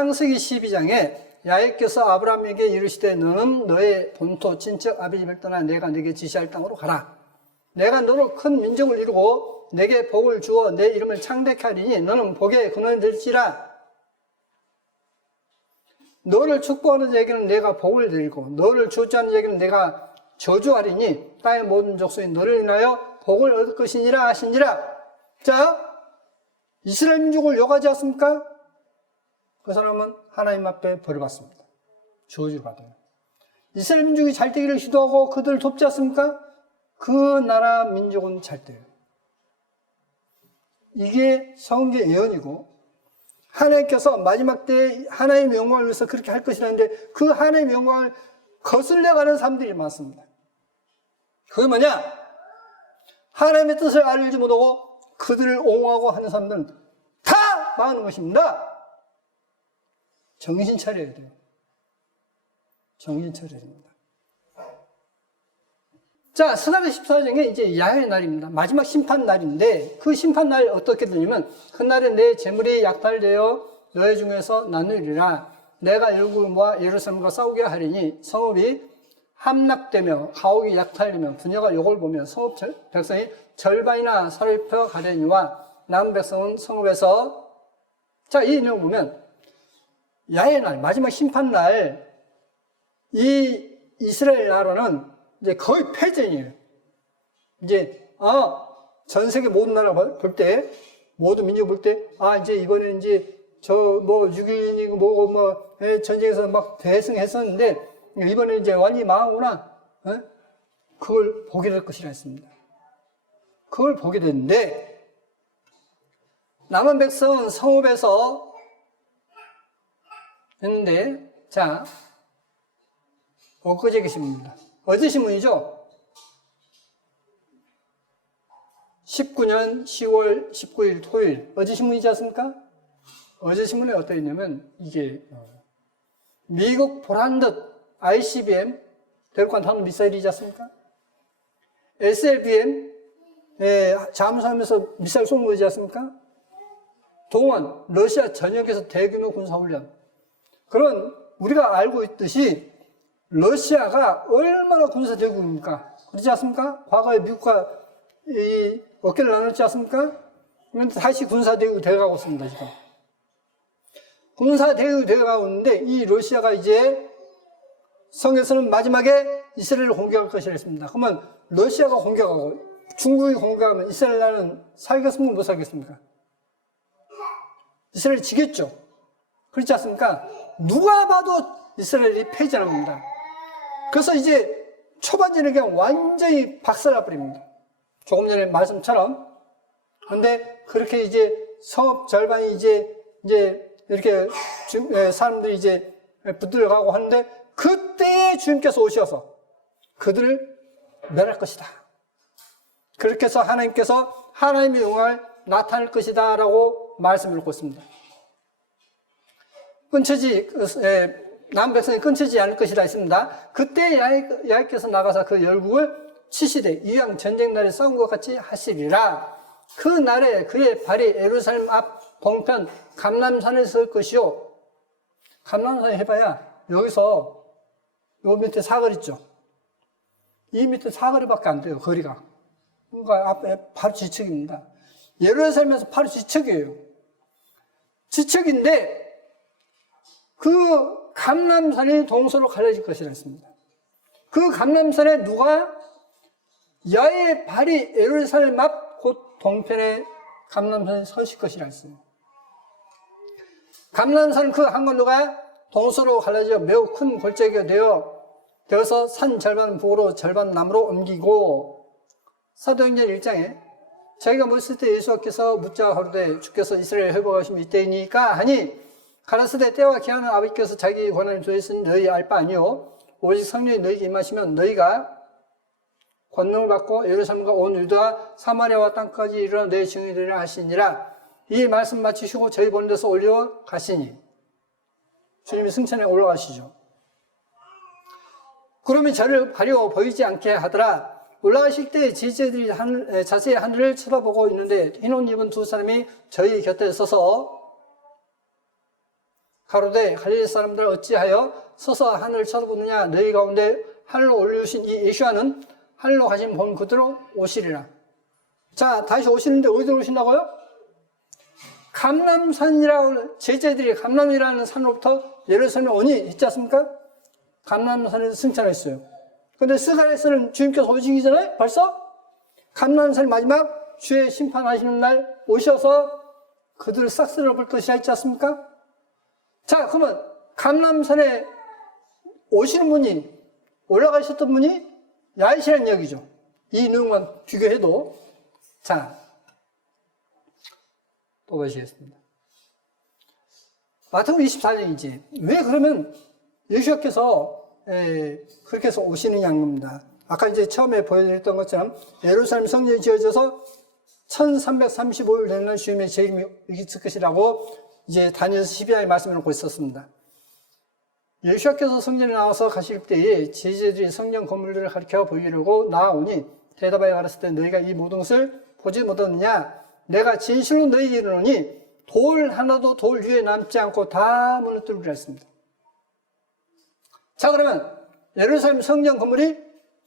창세기 12장에 야훼께서 아브라함에게 이르시되 너는 너의 본토 친척 아비 집을 떠나 내가 네게 지시할 땅으로 가라. 내가 너로 큰 민족을 이루고 내게 복을 주어 내 이름을 창대케 하리니 너는 복의 근원이 될지라. 너를 축복하는 자에게는 내가 복을 드리고 너를 저주하는 자에게는 내가 저주하리니 땅의 모든 족속이 너를 인하여 복을 얻을 것이니라 하시니라. 자, 이스라엘 민족을 욕하지 않습니까? 그 사람은 하나님 앞에 벌을 받습니다. 저주를 받아요. 이스라엘 민족이 잘 되기를 시도하고 그들을 돕지 않습니까? 그 나라 민족은 잘 돼요. 이게 성경 예언이고 하나님께서 마지막 때 하나님의 영광을 위해서 그렇게 할 것이라는데 그 하나님의 영광을 거슬려가는 사람들이 많습니다. 그게 뭐냐? 하나님의 뜻을 알지 못하고 그들을 옹호하고 하는 사람들은 다 망하는 것입니다. 정신 차려야 돼요. 정신 차려야 됩니다. 자, 스가랴 14장에 이제 야훼 날입니다. 마지막 심판 날인데 그 심판 날 어떻게 되냐면 그날에 내 재물이 약탈되어 너희 중에서 나누리라. 내가 열국을 모아 예루살렘과 싸우게 하리니 성읍이 함락되며 가옥이 약탈되며 부녀가 욕을 보며 성읍 백성이 절반이나 사로잡혀 가려니와 남은 백성은 성읍에서. 자, 이 내용 보면 야훼 날, 마지막 심판 날 이 이스라엘 나라는 이제 거의 패전이에요. 이제, 전 세계 모든 나라 볼 때, 모든 민족 볼 때, 이제 이번에 이제, 6.12이고 뭐고, 전쟁에서 막 대승했었는데, 이번에 이제 완전히 망하구나. 그걸 보게 될 것이라 했습니다. 그걸 보게 됐는데, 남은 백성은 성읍에서 했는데, 자, 엊그제 신문입니다. 어제 신문이죠? 19년 10월 19일 토요일. 어제 신문이지 않습니까? 어제 신문에 어떠 있냐면, 이게, 미국 보란 듯 ICBM, 대륙간 탄도 미사일이지 않습니까? SLBM, 잠수하면서 미사일 쏘는 거지 않습니까? 동원, 러시아 전역에서 대규모 군사훈련. 그런, 우리가 알고 있듯이, 러시아가 얼마나 군사대국입니까? 그렇지 않습니까? 과거에 미국과 이 어깨를 나눴지 않습니까? 그런데 다시 군사대국이 되어가고 있습니다, 지금. 군사대국이 되어가고 있는데, 이 러시아가 이제 성에서는 마지막에 이스라엘을 공격할 것이라 했습니다. 그러면 러시아가 공격하고 중국이 공격하면 이스라엘 나라는 살겠습니까? 못 살겠습니까? 이스라엘이 지겠죠? 그렇지 않습니까? 누가 봐도 이스라엘이 패전한 겁니다. 그래서 이제 초반전에 그냥 완전히 박살나버립니다. 조금 전에 말씀처럼. 그런데 그렇게 이제 성읍 절반이 이제 이렇게 사람들이 이제 붙들어가고 하는데 그때 주님께서 오셔서 그들을 멸할 것이다. 그렇게 해서 하나님께서 하나님의 영광을 나타낼 것이다 라고 말씀을 놓고 있습니다. 남은 백성이 끊치지 않을 것이라 했습니다. 그때 야훼께서 나가서 그 열국을 치시되 이왕 전쟁 날에 싸운 것 같이 하시리라. 그 날에 그의 발이 예루살렘 앞 동편 감람산에 설 것이요. 감람산에 해봐야 여기서 요 밑에 사거리 있죠. 이 밑에 사거리밖에 안 돼요. 거리가. 그러니까 앞에 바로 지척입니다. 예루살렘에서 바로 지척이에요. 지척인데 그 감람산이 동서로 갈라질 것이라 했습니다. 그 감람산에 누가 야훼의 발이 예루살렘 앞 곧 동편에 감람산에 서실 것이라 했어요. 감람산 그 한 건너가 동서로 갈라져 매우 큰 골짜기가 되어서 산 절반 북으로 절반 남으로 옮기고 사도행전 1장에 자기가 묻을 때 예수께서 묻자 하루되 주께서 이스라엘 회복하심이 이때이니까 하니 가라사대 때와 기한은 아버지께서 자기 권한을 주셨으니 너희 알 바 아니요 오직 성령이 너희에게 임하시면 너희가 권능을 받고 예루살렘과 온 유다와 사마리아와 땅까지 이르러 내 증인이 되리라 하시니라. 이 말씀 마치시고 저희 보는 데서 올려 가시니 주님이 승천에 올라가시죠. 그러면 저를 가려 보이지 않게 하더라. 올라가실 때 제자들이 자세히 하늘을 쳐다보고 있는데 흰 옷 입은 두 사람이 저희 곁에 서서 가로되 갈릴리 사람들 어찌하여 서서 하늘을 쳐다보느냐. 너희 가운데 하늘로 올리우신 이 예수와는 하늘로 가신 본 그대로 오시리라. 자, 다시 오시는데 어디로 오신다고요? 감람산이라고, 제자들이 감람이라는 산으로부터 예루살렘에 오니 있지 않습니까? 감람산에서 승천했어요. 근데 스가랴서는 주님께서 오시기 전에 벌써 감람산의 마지막 주의 심판하시는 날 오셔서 그들을 싹 쓸어볼 것이라 했지 않습니까? 자, 그러면 감람산에 오시는 분이, 올라가셨던 분이 야이시라는 얘기죠. 이 내용만 비교해도. 자, 또 보시겠습니다. 마태복음 24장이지. 왜 그러면 예수께서 그렇게 해서 오시느냐 겁니다. 아까 이제 처음에 보여드렸던 것처럼 예루살렘 성전이 지어져서 1335일 되는 날 주님의 재림이 있을 것이라고 이제 다니엘서 12장에 말씀을 놓고 있었습니다. 예수께서 성전에 나와서 가실 때에 제자들이 성전 건물들을 가르쳐 보이려고 나아오니 대답하여 가라사대 너희가 이 모든 것을 보지 못하느냐. 내가 진실로 너희에게 이르노니 돌 하나도 돌 위에 남지 않고 다 무너뜨리리라 했습니다. 자, 그러면 예루살렘 성전 건물이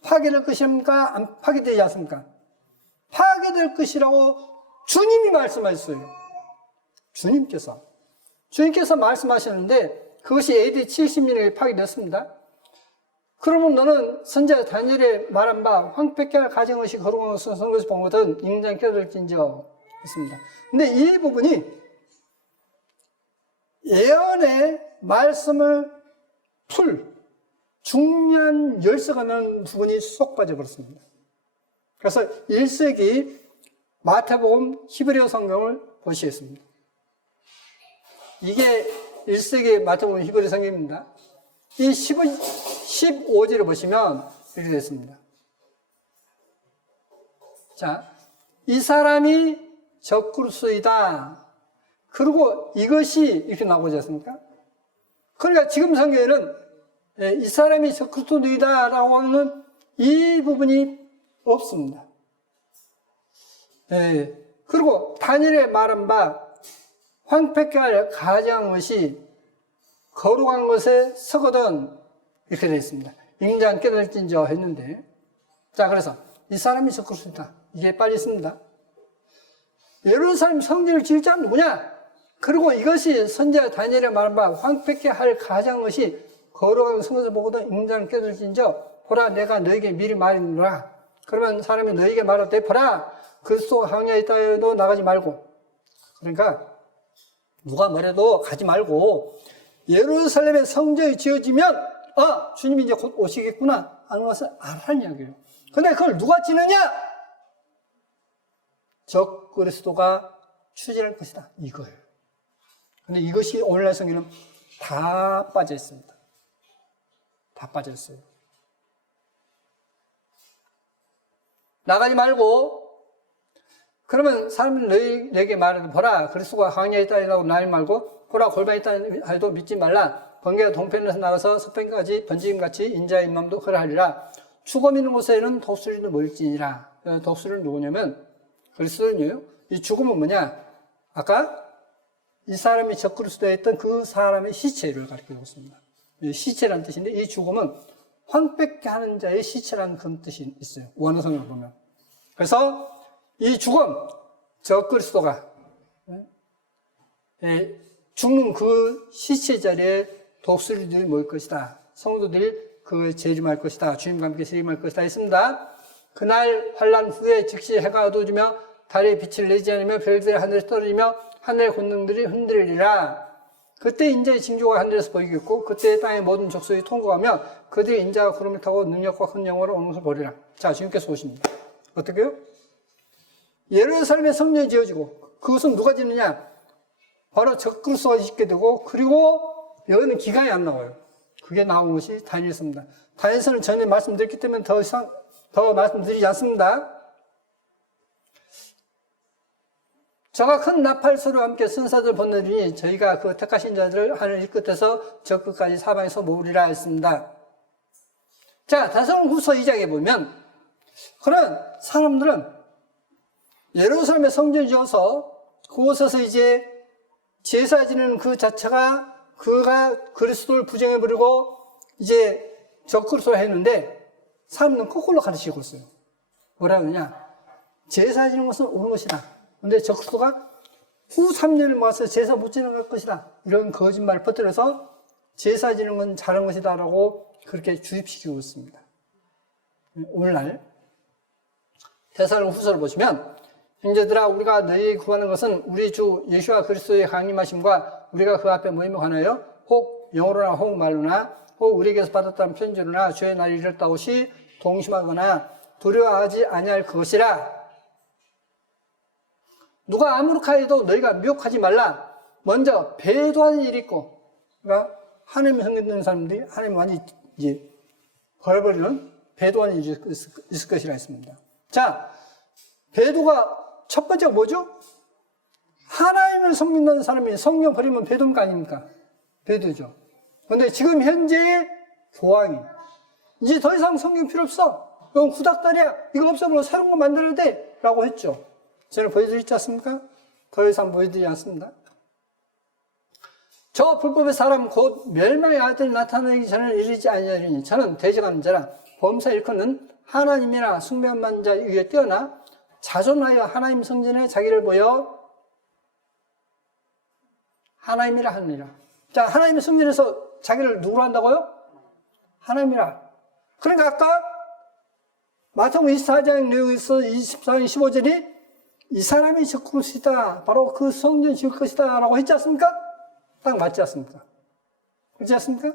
파괴될 것입니까? 안 파괴되지 않습니까? 파괴될 것이라고 주님이 말씀하셨어요. 주님께서 말씀하셨는데 그것이 AD 70년에 파괴됐습니다. 그러면 너는 선지자 다니엘의 말한 바 황폐케 할 가정의식 거룩한 것은 선것을 본 것은 인장 깨달을진저 했습니다. 근데 이 부분이 예언의 말씀을 중요한 열쇠가 되는 부분이 쏙 빠져버렸습니다. 그래서 1세기 마태복음 히브리어 성경을 보시겠습니다. 이게 1세기 마태복음 히브리 성경입니다. 이 15절을 보시면 이렇게 됐습니다. 자, 이 사람이 적그리스도이다. 그리고 이것이 이렇게 나오지 않습니까? 그러니까 지금 성경에는 이 사람이 적그리스도이다라고 하는 이 부분이 없습니다. 그리고 다니엘의 말한 바 황폐케 할 가장것이 거룩한 것에 서거든 이렇게 되어 있습니다. 인장 깨달을진저 했는데, 자, 그래서 이 사람이 적그리스도이다. 이게 빨리 있습니다. 예루살렘 성전을 지을 자는 누구냐? 그리고 이것이 선지자 다니엘의 말한 바 황폐케 할 가장것이 거룩한 성전을 보고도 인장 깨달을진저 보라 내가 너에게 미리 말하노라. 그러면 사람이 너에게 말하되 보라 그리스도가 광야에 있다 해도 나가지 말고, 그러니까 누가 뭐래도 가지 말고 예루살렘의 성전이 지어지면 주님이 이제 곧 오시겠구나 하는 것을 알아라는 이야기예요. 근데 그걸 누가 지느냐? 적그리스도가 추진할 것이다 이거예요. 근데 이것이 오늘날 성경은 다 빠져 있습니다. 다 빠져 있어요. 나가지 말고, 그러면 사람들이 내게 말해도 보라 그리스도가 광야에 있다 해도 나를 말고 보라 골반에 있다 해도 믿지 말라. 번개가 동편에서 나가서 서편까지 번지김같이 인자의 임함도 그러하리라. 죽음 있는 곳에는 독수리도 모일지니라. 독수리는 누구냐면 그리스도는요. 이 죽음은 뭐냐? 아까 이 사람이 적그리스도에 있던 그 사람의 시체를 가리키고 있습니다. 시체라는 뜻인데 이 죽음은 황폐케 하는 자의 시체라는 그런 뜻이 있어요. 원어성을 보면. 그래서 이 죽음, 적그리스도가 죽는 그 시체 자리에 독수리들이 모일 것이다. 성도들이 그 재림할 것이다. 주님과 함께 재림할 것이다 했습니다. 그날 환란 후에 즉시 해가 어두워지며 달의 빛을 내지 않으며 별들이 하늘에서 떨어지며 하늘의 권능들이 흔들리라. 그때 인자의 징조가 하늘에서 보이겠고 그때 땅의 모든 족속이 통곡하며 그들이 인자가 구름을 타고 능력과 큰 영광으로 오는 것을 보리라. 자, 주님께서 오십니다. 어떻게요? 예루살렘의 성전이 지어지고 그것은 누가 짓느냐? 바로 적그리스도가 짓게 되고, 그리고 여기는 기간이 안 나와요. 그게 나온 것이 다니엘서입니다. 다니엘서는 전에 말씀드렸기 때문에 더 말씀드리지 않습니다. 저가 큰 나팔 소리와 함께 천사들 보내리니 저희가 그 택하신 자들을 하늘 이 끝에서 저 끝까지 사방에서 모으리라 했습니다. 자, 데살로니가후서 2장에 보면 그런 사람들은 예루살렘의 성전을 지어서 그곳에서 이제 제사 지내는 그 자체가 그가 그리스도를 부정해버리고 이제 적그리스도를 했는데 사람들은 거꾸로 가르치고 있어요. 뭐라 그러냐? 제사 지는 것은 옳은 것이다. 근데 적그리스도가 후 3년을 모아서 제사 못 지내갈 것이다. 이런 거짓말을 퍼뜨려서 제사 지는 건 잘한 것이다 라고 그렇게 주입시키고 있습니다. 오늘날 데살로니가 후서를 보시면 형제들아 우리가 너희에게 구하는 것은 우리 주 예수와 그리스도의 강림하심과 우리가 그 앞에 모임에 관하여 혹 영어로나 혹 말로나 혹 우리에게서 받았다는 편지로나 주의 날이 이르렀다 옷이 동심하거나 두려워하지 아니할 것이라. 누가 아무렇게해도 너희가 미혹하지 말라. 먼저 배도하는 일이 있고, 그러니까 하나님을 섬기는 사람들이 하나님 많이 이제 버려버리는 배도하는 일이 있을 것이라 했습니다. 자, 배도가 첫 번째가 뭐죠? 하나님을 섬긴다는 사람이 성경 버리면 배도입니까 아닙니까? 배도죠. 그런데 지금 현재 교황이 이제 더 이상 성경 필요 없어. 이건 후닥다리야. 이거 없어버리고 새로운 거 만들어야 돼. 라고 했죠. 저는 보여드리지 않습니까? 더 이상 보여드리지 않습니다. 저 불법의 사람 곧 멸망의 아들이 나타나기 전에 이르지 아니하리니 저는 대적하는 자라 범사 일컫는 하나님이나 숭배한 자 위에 뛰어나 자존하여 하나님 성전에 자기를 보여 하나님이라 하느니라. 자, 하나님의 성전에서 자기를 누구로 한다고요? 하나님이라. 그러니까 아까 마태복음 24장 내용에서 24장 15절이 이 사람이 적그리스도이다. 바로 그 성전 지을 것이다. 라고 했지 않습니까? 딱 맞지 않습니까? 그렇지 않습니까?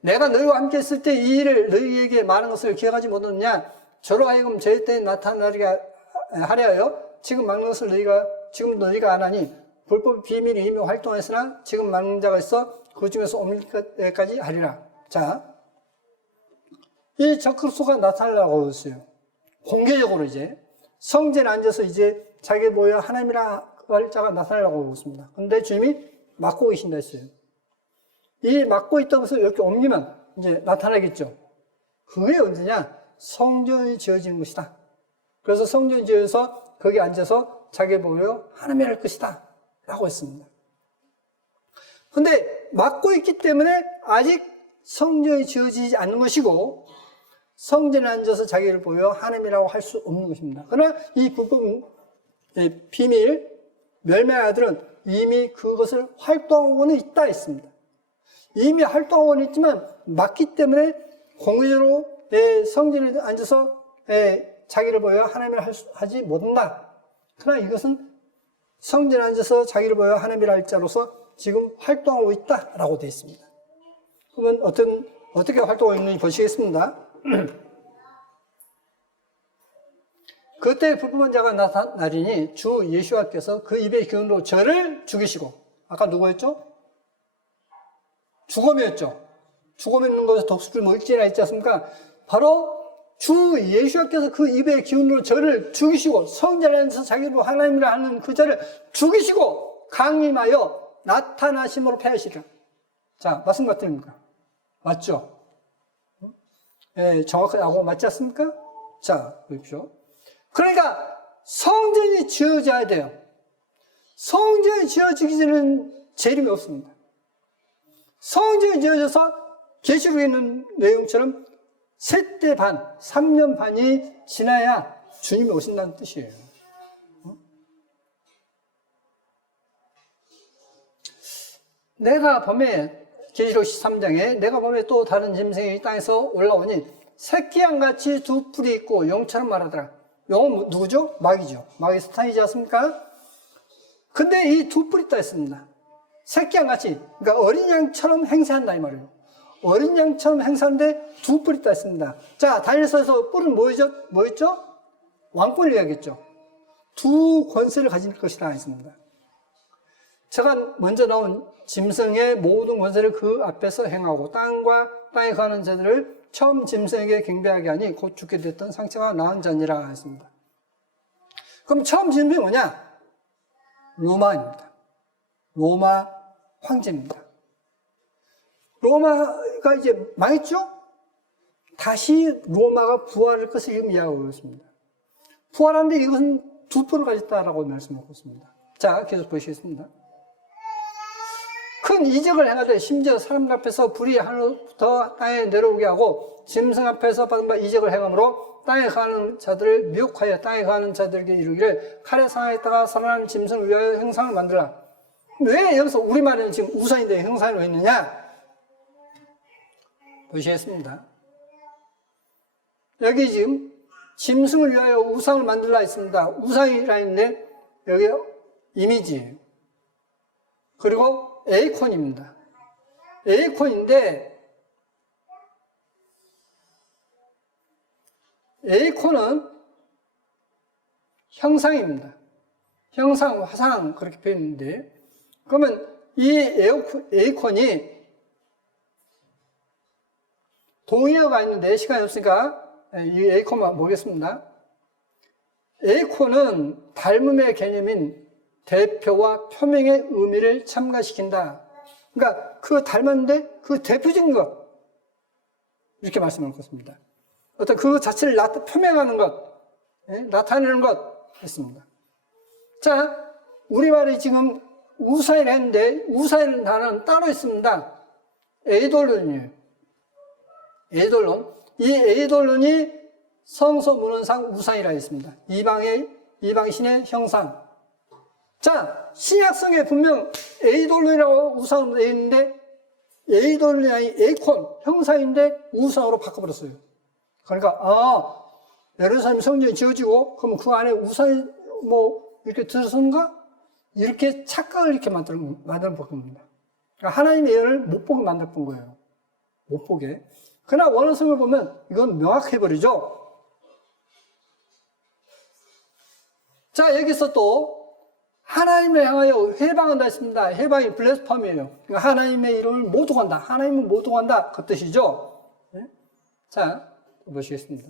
내가 너희와 함께 있을 때 이 일을 너희에게 많은 것을 기억하지 못하느냐? 저로 하여금 저희 때에 나타나게 하려 하여 지금 막는 것을 지금 너희가 안 하니 불법 비밀이 이미 활동했으나 지금 막는 자가 있어 그 중에서 옮길 때까지 하리라. 자, 이 적그리스도가 나타나려고 했어요. 공개적으로 이제 성전에 앉아서 이제 자기 보여 하나님이라 할 자가 나타나려고 하고 있습니다. 그런데 주님이 막고 계신다 했어요. 이 막고 있던 것을 이렇게 옮기면 이제 나타나겠죠. 그게 언제냐? 성전이 지어지는 것이다. 그래서 성전이 지어서 거기 앉아서 자기 보여 하나님이라 할 것이다. 라고 했습니다. 근데 막고 있기 때문에 아직 성전이 지어지지 않는 것이고 성전에 앉아서 자기를 보여 하나님이라고 할 수 없는 것입니다. 그러나 이 불법 비밀 멸망의 아들은 이미 그것을 활동하고는 있다 했습니다. 이미 활동하고는 있지만 막기 때문에 공개적으로 성전에 앉아서 자기를 보여 하나님이라 하지 못한다. 그러나 이것은 성전에 앉아서 자기를 보여 하나님이라 할 자로서 지금 활동하고 있다라고 되어 있습니다. 그러면 어떻게 활동하고 있는지 보시겠습니다. 그때 불법한 자가 나타나리니 주 예수와께서 그 입의 기운으로 저를 죽이시고, 아까 누구였죠? 주검이었죠. 주검에 있는 것에서 독수리를 먹일지라 했지 않습니까? 바로 주 예수와께서 그 입의 기운으로 저를 죽이시고 성전에 앉아서 자기를 하나님이라 하는 그 자를 죽이시고 강림하여 나타나심으로 패하시리라. 자, 말씀 같습니까? 맞죠? 정확하고 맞지 않습니까? 자, 보십시오. 그러니까 성전이 지어져야 돼요. 성전이 지어지기 전에는 재림이 없습니다. 성전이 지어져서 계시록에 있는 내용처럼 세대 반, 3년 반이 지나야 주님이 오신다는 뜻이에요. 내가 밤에 계시록 13장에 내가 밤에 또 다른 짐승이 땅에서 올라오니 새끼양같이 두 뿔이 있고 용처럼 말하더라. 용은 누구죠? 마귀죠. 마귀 사탄이지 않습니까? 근데 이 두 뿔이 있다 했습니다. 새끼양같이, 그러니까 어린 양처럼 행세한다 이 말이에요. 어린 양처럼 행세하는데 두 뿔이 있다 했습니다. 자, 다니엘서에서 뿔은 뭐였죠? 왕권을 이야기했죠. 두 권세를 가질 것이다 했습니다. 제가 먼저 나온 짐승의 모든 권세를 그 앞에서 행하고 땅과 땅에 가는 자들을 처음 짐승에게 경배하게 하니 곧 죽게 됐던 상처가 나은 자니라 했습니다. 그럼 처음 짐승이 뭐냐? 로마입니다. 로마 황제입니다. 로마가 이제 망했죠? 다시 로마가 부활할 것을 지금 이야기하고 있습니다. 부활하는데 이것은 두 뿔을 가졌다라고 말씀하고 있습니다. 자, 계속 보시겠습니다. 큰 이적을 행하되 심지어 사람들 앞에서 불이 하늘부터 땅에 내려오게 하고 짐승 앞에서 받은 바 이적을 행함으로 땅에 가는 자들을 미혹하여 땅에 가는 자들에게 이르기를 칼에 상하였다가 살아난 짐승을 위하여 형상을 만들라. 왜 여기서 우리말에는 지금 우상인데 형상이 왜 있느냐? 보시겠습니다. 여기 지금 짐승을 위하여 우상을 만들라 했습니다. 우상이라 했는데 여기 이미지예요. 그리고 에이콘입니다. 에이콘인데 에이콘은 형상입니다. 형상, 화상 그렇게 표현했는데 그러면 이 에이콘이 동의어가 있는데 시간이 없으니까 이 에이콘만 보겠습니다. 에이콘은 닮음의 개념인 대표와 표명의 의미를 첨가시킨다. 그러니까 그 닮았는데 그 대표적인 것 이렇게 말씀할 것입니다. 어떤 그 자체를 표명하는 것, 나타내는 것 했습니다. 자, 우리말이 지금 우사일 했는데 우사일 단어는 따로 있습니다. 에이돌론이에요. 에이돌론. 이 에이돌론이 성서문헌상 우상이라 했습니다. 이방신의 형상. 자, 신약성에 분명 에이돌론이라고 우상으로 되어 있는데 에이돌론이 아닌 에이콘, 형상인데 우상으로 바꿔버렸어요. 그러니까 예루살렘 성전이 지어지고 그러면 그 안에 우상이 이렇게 들어서는가? 이렇게 착각을 이렇게 만들어 본 겁니다. 그러니까 하나님의 예를 못 보게 만들어 본 거예요. 못 보게. 그러나 원어성을 보면 이건 명확해버리죠. 자, 여기서 또 하나님을 향하여 회방한다 했습니다. 회방이 블레스팜이에요. 그러니까 하나님의 이름을 모독한다. 하나님을 모독한다. 그 뜻이죠. 네? 자, 보시겠습니다.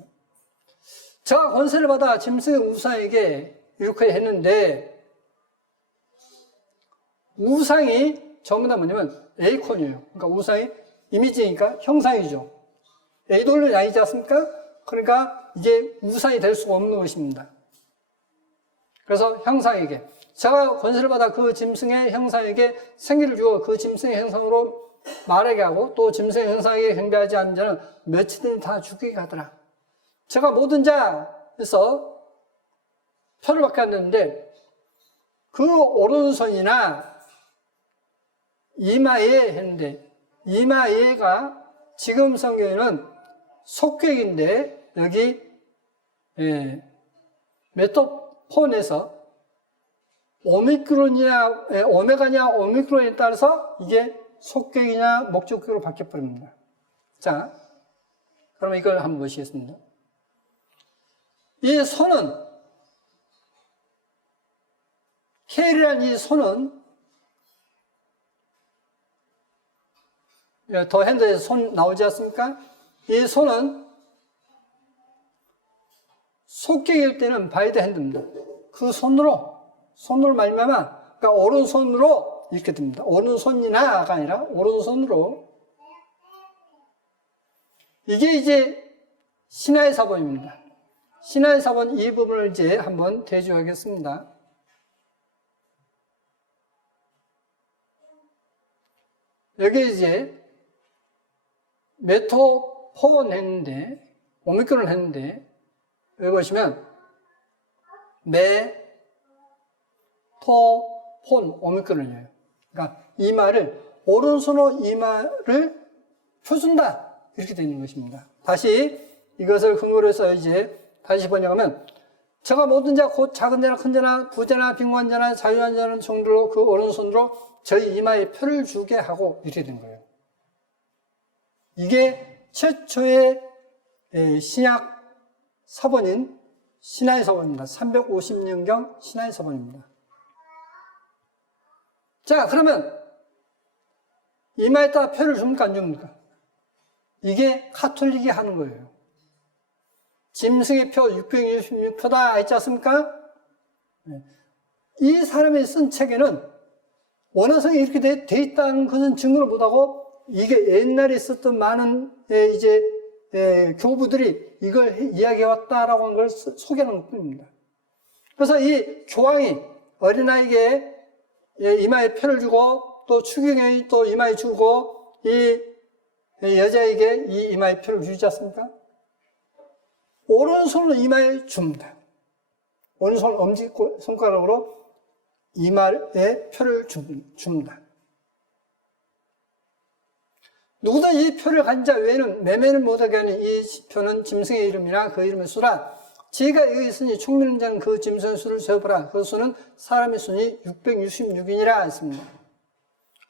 저가 권세를 받아 짐승의 우상에게 이렇게 했는데 우상이 전부 다 뭐냐면 에이콘이에요. 그러니까 우상이 이미지니까 형상이죠. 에이돌론이 아니지 않습니까? 그러니까 이게 우상이 될 수가 없는 것입니다. 그래서 형상에게 제가 권세를 받아 그 짐승의 형상에게 생기를 주어 그 짐승의 형상으로 말하게 하고 또 짐승의 형상에게 경배하지 않는 자는 며칠이든 다 죽게 하더라. 제가 모든 자에서 표를 받게 했는데 그 오른손이나 이마에 했는데 이마에가 지금 성경에는 속객인데 여기 메토폰에서 오메가냐 오미크론에 따라서 이게 속객이냐 목적격으로 바뀌어버립니다. 자, 그러면 이걸 한번 보시겠습니다. 이 손은 케일이라는 이 손은 더 핸드에서 손 나오지 않습니까? 이 손은 속객일 때는 바이드 핸드입니다. 그 손으로 말미암아 그러니까 오른손으로 이렇게 됩니다. 오른손이나가 아니라 오른손으로 이게 이제 신하의 사본입니다. 신하의 사본 이 부분을 이제 한번 대조하겠습니다. 여기 이제 메토폰 했는데 오미크론 했는데 여기 보시면 메토폰 오미크론이에요. 그러니까 이마를 오른손으로 이마를 펴준다 이렇게 되는 것입니다. 다시 이것을 근거로 해서 이제 다시 번역하면 제가 모든 자 곧 작은 자나 큰 자나 부자나 빈곤한 자나 자유한 자는 정도로 그 오른손으로 저희 이마에 표를 주게 하고 이렇게 된 거예요. 이게 최초의 신약 서본인 신하의 서본입니다. 350년경 신하의 서본입니다. 자, 그러면 이마에다가 표를 줍니까 안 줍니까? 이게 카톨릭이 하는 거예요. 짐승의 표 666표다 있지 않습니까? 이 사람이 쓴 책에는 원어성이 이렇게 돼 있다는 것은 증거를 못하고 이게 옛날에 있었던 많은 이제 교부들이 이걸 이야기해왔다라고 하는 걸 소개하는 것 뿐입니다. 그래서 이 교황이 어린아이에게 이마에 표를 주고 또 추경이 또 이마에 주고 이 여자에게 이 이마에 표를 주지 않습니까? 오른손으로 이마에 줍니다. 오른손 엄지손가락으로 이마에 표를 줍니다. 누구든 이 표를 가진 자 외에는 매매를 못하게 하는 이 표는 짐승의 이름이나 그 이름의 수라. 지가 여기 있으니 총미는 자는 그 짐승의 수를 세어보라. 그 수는 사람의 수니 666이니라 했습니다.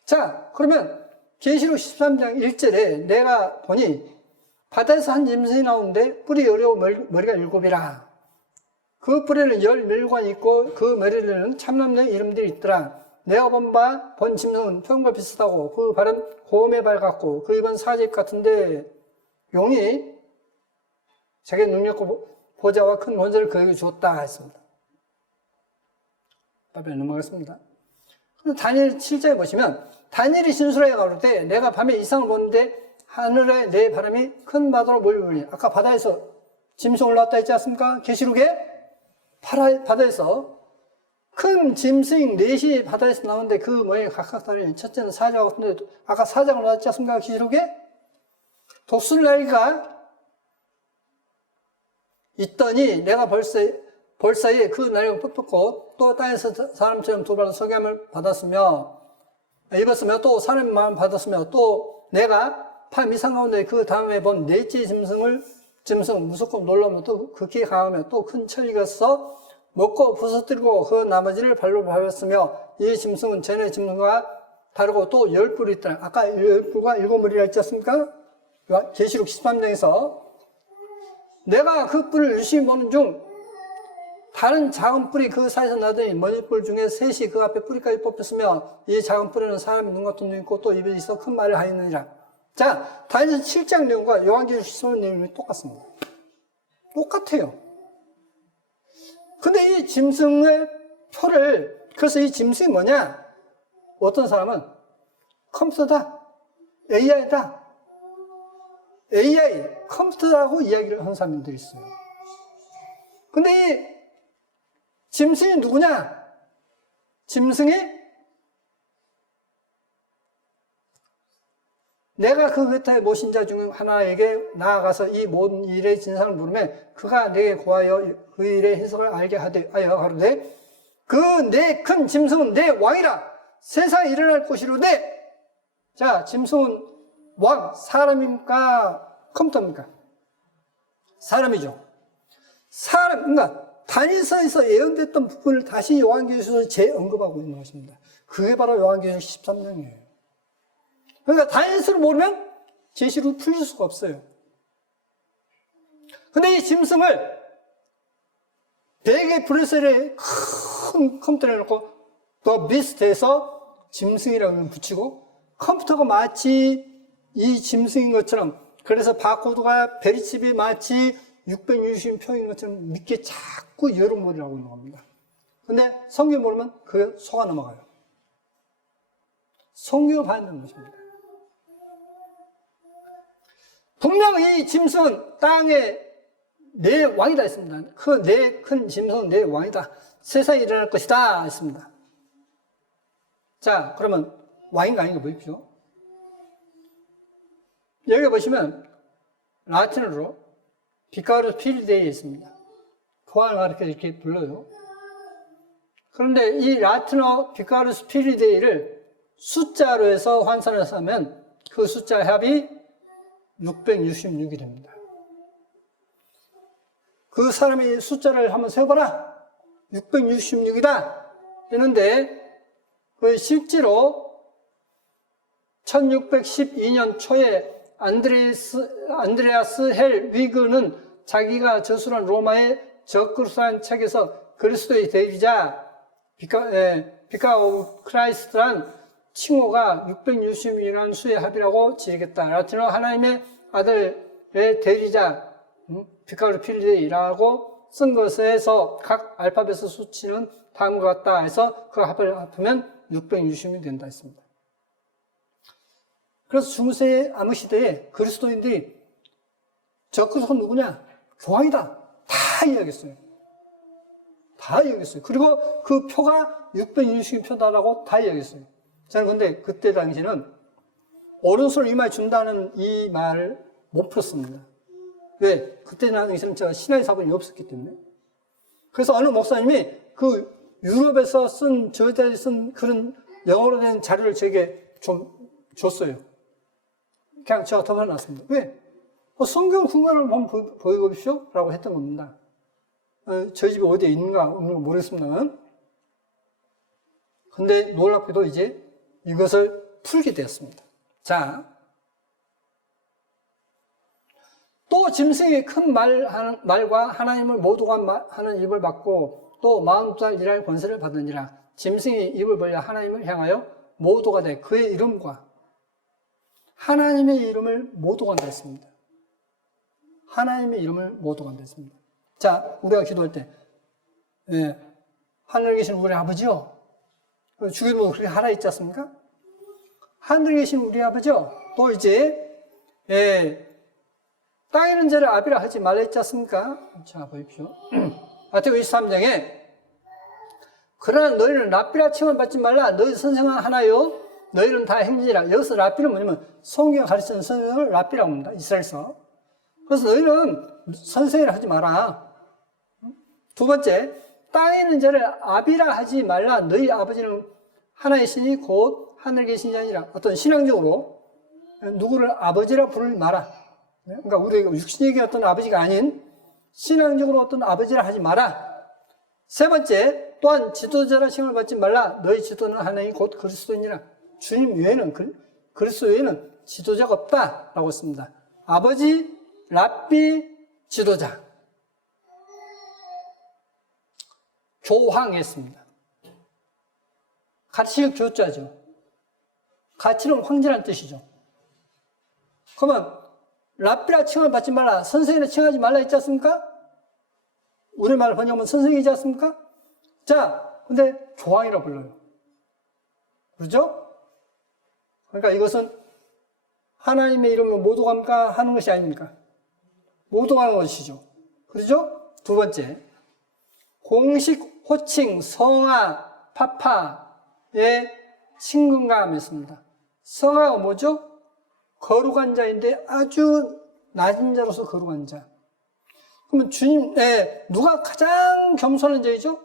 자, 그러면 계시록 13장 1절에 내가 보니 바다에서 한 짐승이 나오는데 뿔이 어려워 머리가 7이라. 그 뿔에는 10멸관이 있고 그 머리에는 참남의 이름들이 있더라. 내가 본 짐승은 표범과 비슷하고 그 발은 곰의 발 같고 그 입은 사집 같은데 용이 자기 능력과 보좌와 큰 원죄를 그에게 주었다 했습니다. 빨리 넘어가겠습니다. 다니엘 7장에 보시면 다니엘이 진술하여 가로되 내가 밤에 이상을 보는데 하늘에 내 바람이 큰 바다로 몰려오니 아까 바다에서 짐승 올라왔다 했지 않습니까? 계시록에 바다에서 큰 짐승 넷이 바다에서 나오는데 그 모양이 각각 다르니 첫째는 사자 같은데 아까 사자가 나왔지 않습니까? 계시록에 독수리 날개가 있더니 내가 벌사에 그 날개가 뻗었고 또 땅에서 사람처럼 두 발로 석양을 받았으며 입었으며 또 사람의 마음 받았으며 또 내가 밤 이상 가운데 그 다음에 본 넷째 짐승은 무섭고 놀라며 또 극히 강하며 또 큰 천리가 있어 먹고 부서뜨리고 그 나머지를 발로 밟았으며 이 짐승은 전에 짐승과 다르고 또 10뿔이 있더라. 아까 10뿔과 7물이라 했지 않습니까? 계시록 13장에서 내가 그 뿔을 유심히 보는 중 다른 작은 뿔이 그 사이에서 나더니 머리뿔 중에 셋이 그 앞에 뿌리까지 뽑혔으며 이 작은 뿔에는 사람이 눈 같은 눈이 있고 또 입에 있어 큰 말을 하였느니라. 자, 다니엘 7장 내용과 요한계시록 13장 내용이 똑같습니다. 똑같아요. 근데 이 짐승의 표를, 그래서 이 짐승이 뭐냐? 어떤 사람은 컴퓨터다, AI다, AI, 컴퓨터라고 이야기를 하는 사람들이 있어요. 근데 이 짐승이 누구냐? 짐승이 내가 그 흩어의 모신 자 중 하나에게 나아가서 이 모든 일의 진상을 물으면 그가 내게 고하여 그 일의 해석을 알게 하여 가로되 그 내 큰 짐승은 내 왕이라 세상에 일어날 것이로되. 자, 짐승은 왕, 사람입니까? 컴퓨터입니까? 사람이죠. 그러니까 다니엘서에서 예언됐던 부분을 다시 요한계시록에서 재언급하고 있는 것입니다. 그게 바로 요한계시록 13장이에요. 그러니까 다니엘서를 모르면 계시록을 풀릴 수가 없어요. 근데 이 짐승을 베개 브레셀에 큰 컴퓨터를 놓고 더 비스트해서 짐승이라고 붙이고 컴퓨터가 마치 이 짐승인 것처럼, 그래서 바코드가 베리칩이 마치 660표인 것처럼 믿게 자꾸 여러모리를 하고 있는 겁니다. 근데 성경 모르면 그게 속아 넘어가요. 성경을 봐야 되는 것입니다. 분명히 이 짐승은 땅에 내 왕이다 했습니다. 그 내 큰 짐승은 내 왕이다. 세상에 일어날 것이다 했습니다. 자, 그러면 왕인가 아닌가 보십시오. 여기 보시면 라틴어로 비카루스 필리데이에 있습니다. 왕을 가르쳐 이렇게 불러요. 그런데 이 라틴어 비카루스 필리데이를 숫자로 해서 환산해서 하면 그 숫자 합이 666이 됩니다. 그 사람이 숫자를 한번 세어봐라. 666이다. 했는데, 그 실제로 1612년 초에 안드레아스 헬 위그는 자기가 저술한 로마의 적그리스도라는 책에서 그리스도의 대리자, 비카 오브 크라이스트란 칭호가 666이라는 수의 합이라고 지르겠다. 라틴어 하나님의 아들의 대리자, 비카르 필리데이라고 쓴 것에서 각 알파벳 수치는 다음과 같다 해서 그 합을 합하면 660이 된다 했습니다. 그래서 중세 암흑시대에 그리스도인들이 적그리스도가 누구냐? 교황이다. 다 이야기했어요. 다 이야기했어요. 그리고 그 표가 660인 표다라고 다 이야기했어요. 저는 근데 그때 당시는 오른손을 이마에 준다는 이 말을 못 풀었습니다. 왜? 그때 당시는 제가 신화의 사본이 없었기 때문에. 그래서 어느 목사님이 그 유럽에서 쓴, 저자들이 쓴 그런 영어로 된 자료를 제게 좀 줬어요. 그냥 제가 덮어놨습니다. 왜? 성경 구문을 한번 보여보십시오. 라고 했던 겁니다. 저희 집에 어디에 있는가 없는가 모르겠습니다만. 근데 놀랍게도 이제 이것을 풀게 되었습니다. 자, 또 짐승이 큰 말과 하나님을 모독한 하는 입을 받고 또 40살 일할 권세를 받으니라. 짐승이 입을 벌려 하나님을 향하여 모독하 되 그의 이름과 하나님의 이름을 모독한다 했습니다. 하나님의 이름을 모독한다 했습니다. 자, 우리가 기도할 때 하늘에 계신 우리 아버지요. 주기도 그렇게 하나 있지 않습니까? 하늘에 계신 우리 아버지요. 또 이제 땅에 있는 자를 아비라 하지 말라 했지 않습니까? 자, 보십시오. 마태복음 23장에 그러나 너희는 랍비라 칭을 받지 말라. 너희 선생은 하나요. 너희는 다 행진이라. 여기서 랍비는 뭐냐면 성경이 가르치는 선생을 랍비라고 합니다. 이스라엘서. 그래서 너희는 선생이라 하지 마라. 두 번째, 땅에 있는 자를 아비라 하지 말라. 너희 아버지는 하나이시니 곧 하늘에 계신 자니라. 어떤 신앙적으로 누구를 아버지라 부르지 마라. 그러니까 우리가 육신적인 어떤 아버지가 아닌 신앙적으로 어떤 아버지라 하지 마라. 세 번째, 또한 지도자라 칭을 받지 말라. 너희 지도는 하나님 곧 그리스도이니라. 주님 외에는 그리스도 외에는 지도자가 없다라고 했습니다. 아버지, 랍비, 지도자. 교황했습니다. 가치적 교자죠. 가치는 황제라는 뜻이죠. 그러면 랍비라 칭을 받지 말라. 선생이라 칭하지 말라 했지 않습니까? 우리말 번역하면 선생이지 않습니까? 자, 근데 교황이라 불러요. 그렇죠? 그러니까 이것은 하나님의 이름을 모독함까 하는 것이 아닙니까? 모독하는 것이죠. 그렇죠? 두 번째, 공식 호칭, 성하, 파파의 친근감이었습니다. 성하가 뭐죠? 거룩한 자인데 아주 낮은 자로서 거룩한 자. 그러면 주님, 누가 가장 겸손한 자이죠?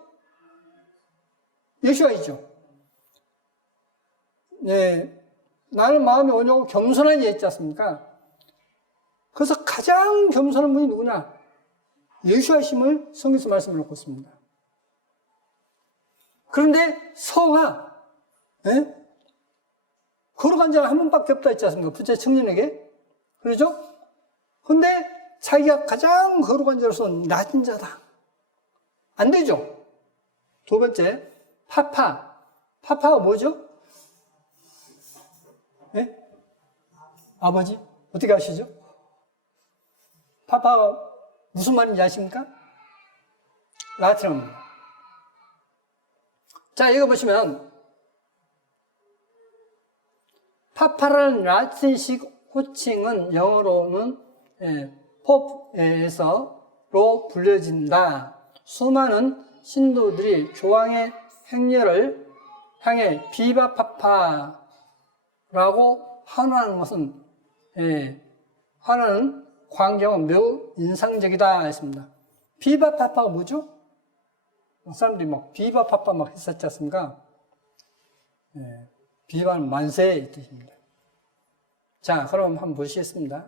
예수와이죠. 나는 마음이 오냐고 겸손한 자 있지 않습니까? 그래서 가장 겸손한 분이 누구냐? 예수하심을 성경에서 말씀을 놓고 있습니다. 그런데 성하, 거룩한 자가 한 분밖에 없다 했지 않습니까? 부자 청년에게. 그렇죠? 근데 자기가 가장 거룩한 자로서 낮은 자다. 안 되죠? 두 번째, 파파. 파파가 뭐죠? 아버지? 어떻게 아시죠? 파파가 무슨 말인지 아십니까? 라틴어입니다. 자, 이거 보시면 파파라는 라틴식 호칭은 영어로는 pop에서로 불려진다. 수많은 신도들이 교황의 행렬을 향해 비바 파파라고 환호하는 것은 환호하는 광경은 매우 인상적이다 했습니다. 비바 파파가 뭐죠? 사람들이 막 비바 파파 막 했었지 않습니까? 비바는 만세의 뜻입니다. 자, 그럼 한번 보시겠습니다.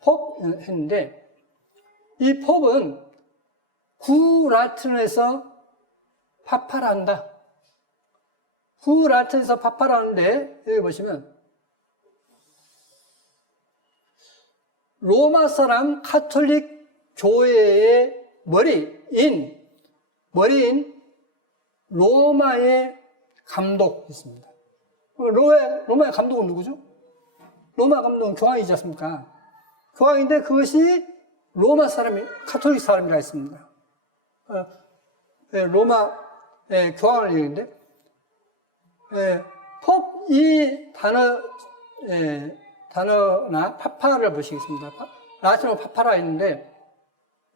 법 했는데 이 법은 구라틴어에서 파파라 한다. 구라틴어에서 파파라 하는데 여기 보시면 로마 사람 카톨릭 교회의 머리인 로마의 감독이 있습니다. 로마의 감독은 누구죠? 로마 감독은 교황이지 않습니까? 교황인데 그것이 로마 사람이, 카톨릭 사람이라 했습니다. 로마 교황을 얘기했는데, 이 단어나 파파를 보시겠습니다. 라틴어 파파라 있는데,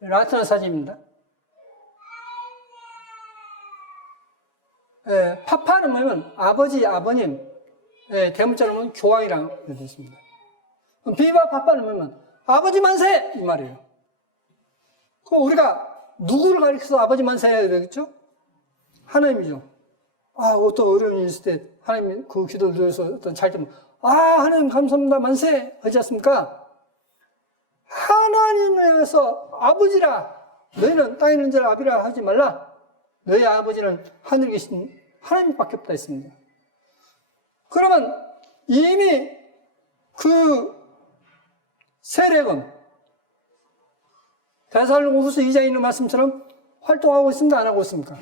라틴어 사진입니다. 파파는 뭐냐면 아버지, 아버님, 대문자로 보면 교황이라고 되어 있습니다. 비바 파파는 뭐냐면 아버지 만세! 이 말이에요. 그럼 우리가 누구를 가리켜서 아버지 만세 해야 되겠죠? 하나님이죠. 어떤 어려움이 있을 때 하나님 그 기도를 들어서 어떤 잘 때면 하나님 감사합니다 만세 하지 않습니까? 하나님을 향해서 아버지라 너희는 땅에 있는 자를 아비라 하지 말라. 너희 아버지는 하늘에 계신 하나님밖에 없다 했습니다. 그러면 이미 그 세력은 데살로니가후서 2장에 있는 말씀처럼 활동하고 있습니다. 안 하고 있습니까?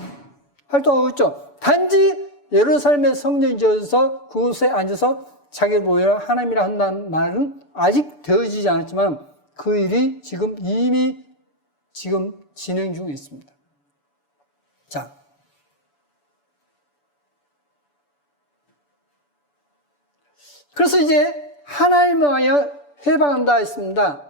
활동하고 있죠. 단지 예루살렘의 성전이 지어져서 그곳에 앉아서 자기를 보여 하나님이라 한다는 말은 아직 되어지지 않았지만 그 일이 이미 진행 중에 있습니다. 자. 그래서 이제 하나님을 위하여 회방한다 했습니다.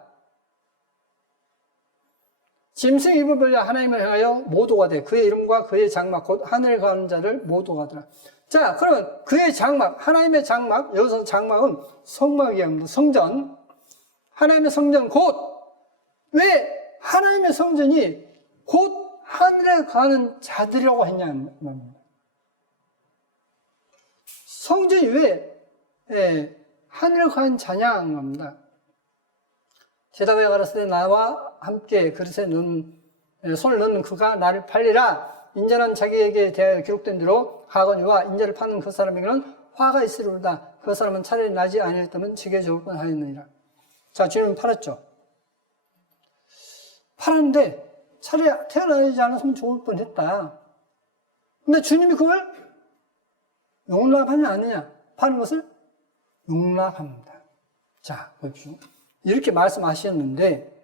짐승 입을 벌려 하나님을 향하여 모독하되 하되 그의 이름과 그의 장막 곧 하늘에 가는 자를 모독하더라. 자, 그러면 그의 장막, 하나님의 장막, 여기서 장막은 성막이 아닙니다. 성전. 하나님의 성전 곧, 왜 하나님의 성전이 곧 하늘에 가는 자들이라고 했냐는 말입니다. 성전이 왜 하늘에 가는 자냐는 겁니다. 대답하여 가라사대 나와 함께 그릇에 손을 넣는 그가 나를 팔리라. 인자는 자기에게 대하여 기록된 대로 하거니와 인자를 파는 그 사람에게는 화가 있으리로다. 그 사람은 차라리 나지 아니했다면 지게 좋을 뻔하였느니라. 자, 주님은 팔았죠. 팔았는데 차라리 태어나지 않았으면 좋을 뻔했다. 근데 주님이 그걸 용납하냐 안 하냐? 파는 것을 용납합니다. 자, 보십시오. 이렇게 말씀하셨는데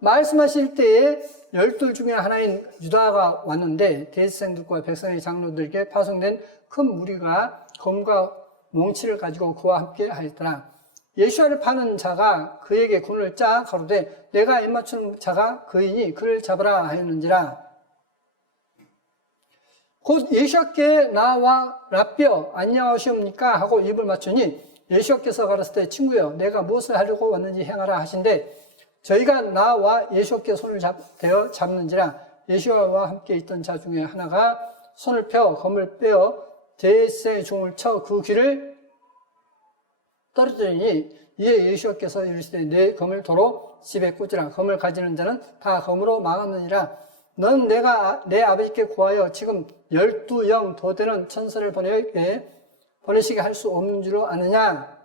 말씀하실 때에 12 중에 하나인 유다가 왔는데 대제사장들과 백성의 장로들에게 파송된 큰 무리가 검과 몽치를 가지고 그와 함께 하였더라. 예수와를 파는 자가 그에게 군을 짜 가로되 내가 입맞추는 자가 그이니 그를 잡으라 하였는지라. 곧 예수와께 나와 라삐어 안녕하시옵니까 하고 입을 맞추니 예수께서 가라사대 친구여 내가 무엇을 하려고 왔는지 행하라 하신대 저희가 나와 예수께 손을 대어 잡는지라. 예수와 함께 있던 자 중에 하나가 손을 펴 검을 빼어 대제사장의 종을 쳐 그 귀를 떨어뜨리니 이에 예수께서 이르시되 내 검을 도로 집에 꽂으라. 검을 가지는 자는 다 검으로 망하느니라. 넌 내가 내 아버지께 구하여 지금 12영 더 되는 천사를 보내시게 할 수 없는 줄 아느냐?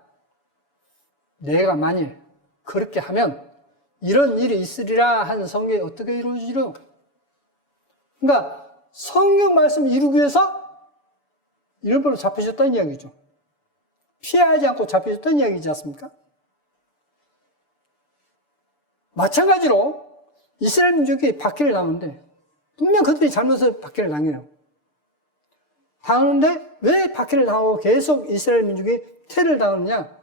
내가 만일 그렇게 하면 이런 일이 있으리라 한 성경이 어떻게 이루어지려? 그러니까 성경 말씀을 이루기 위해서 일부러 잡혀졌다는 이야기죠. 피하지 않고 잡혀졌다는 이야기지 않습니까? 마찬가지로 이스라엘 민족이 박해를 당하는데 분명 그들이 잘못해서 박해를 당해요. 당하는데 왜 박해를 당하고 계속 이스라엘 민족이 태를 당하느냐?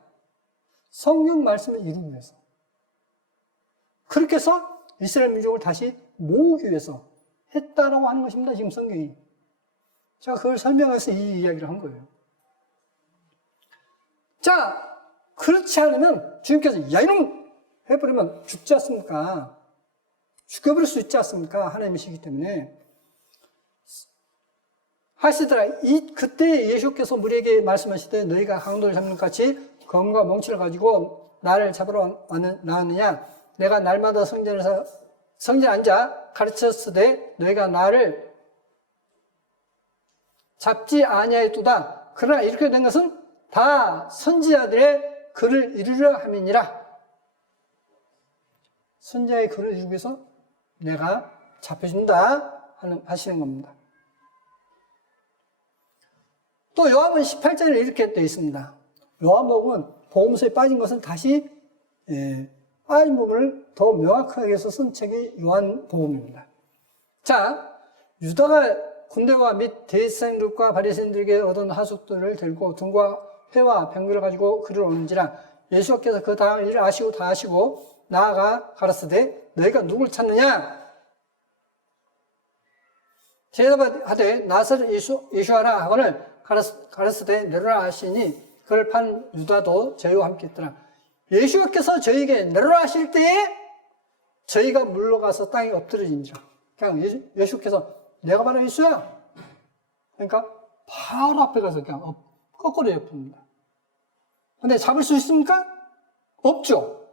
성경 말씀을 이루기 위해서. 그렇게 해서 이스라엘 민족을 다시 모으기 위해서 했다라고 하는 것입니다. 지금 성경이. 제가 그걸 설명해서 이 이야기를 한 거예요. 자, 그렇지 않으면 주님께서 야 이놈 해버리면 죽지 않습니까? 죽여버릴 수 있지 않습니까? 하나님이시기 때문에. 하시더라. 그때 예수께서 우리에게 말씀하시되 너희가 강도를 잡는 것 같이 검과 몽치를 가지고 나를 잡으러 나왔느냐? 내가 날마다 성전에 앉아 가르쳤으되 너희가 나를 잡지 아니하였도다. 그러나 이렇게 된 것은 다 선지자들의 글을 이루려 함이니라. 선지자의 글을 이루기 위해서 내가 잡혀준다 하시는 겁니다. 또 요한복음 18장에 이렇게 되어 있습니다. 요한복음은 복음서에 빠진 것을 다시 빠진 부분을 더 명확하게 해서 쓴 책이 요한복음입니다. 자, 유다가 군대와 및 대제사장들과 바리새인들에게 얻은 하숙들을 들고 등과 회와 병거를 가지고 그를 오는지라. 예수께서 그 다음 일을 아시고 다 아시고 나아가 가라사대 너희가 누굴 찾느냐? 대답하되 나사렛 예수하라 하거늘 가라사대 내려라 하시니 그를 판 유다도 저희와 함께 있더라. 예수께서 저희에게 내려라 하실 때에 저희가 물러가서 땅에 엎드러진지라. 그냥 예수께서 내가 바로 예수야. 그러니까 바로 앞에 가서 그냥 거꾸로 엎습니다. 근데 잡을 수 있습니까? 없죠.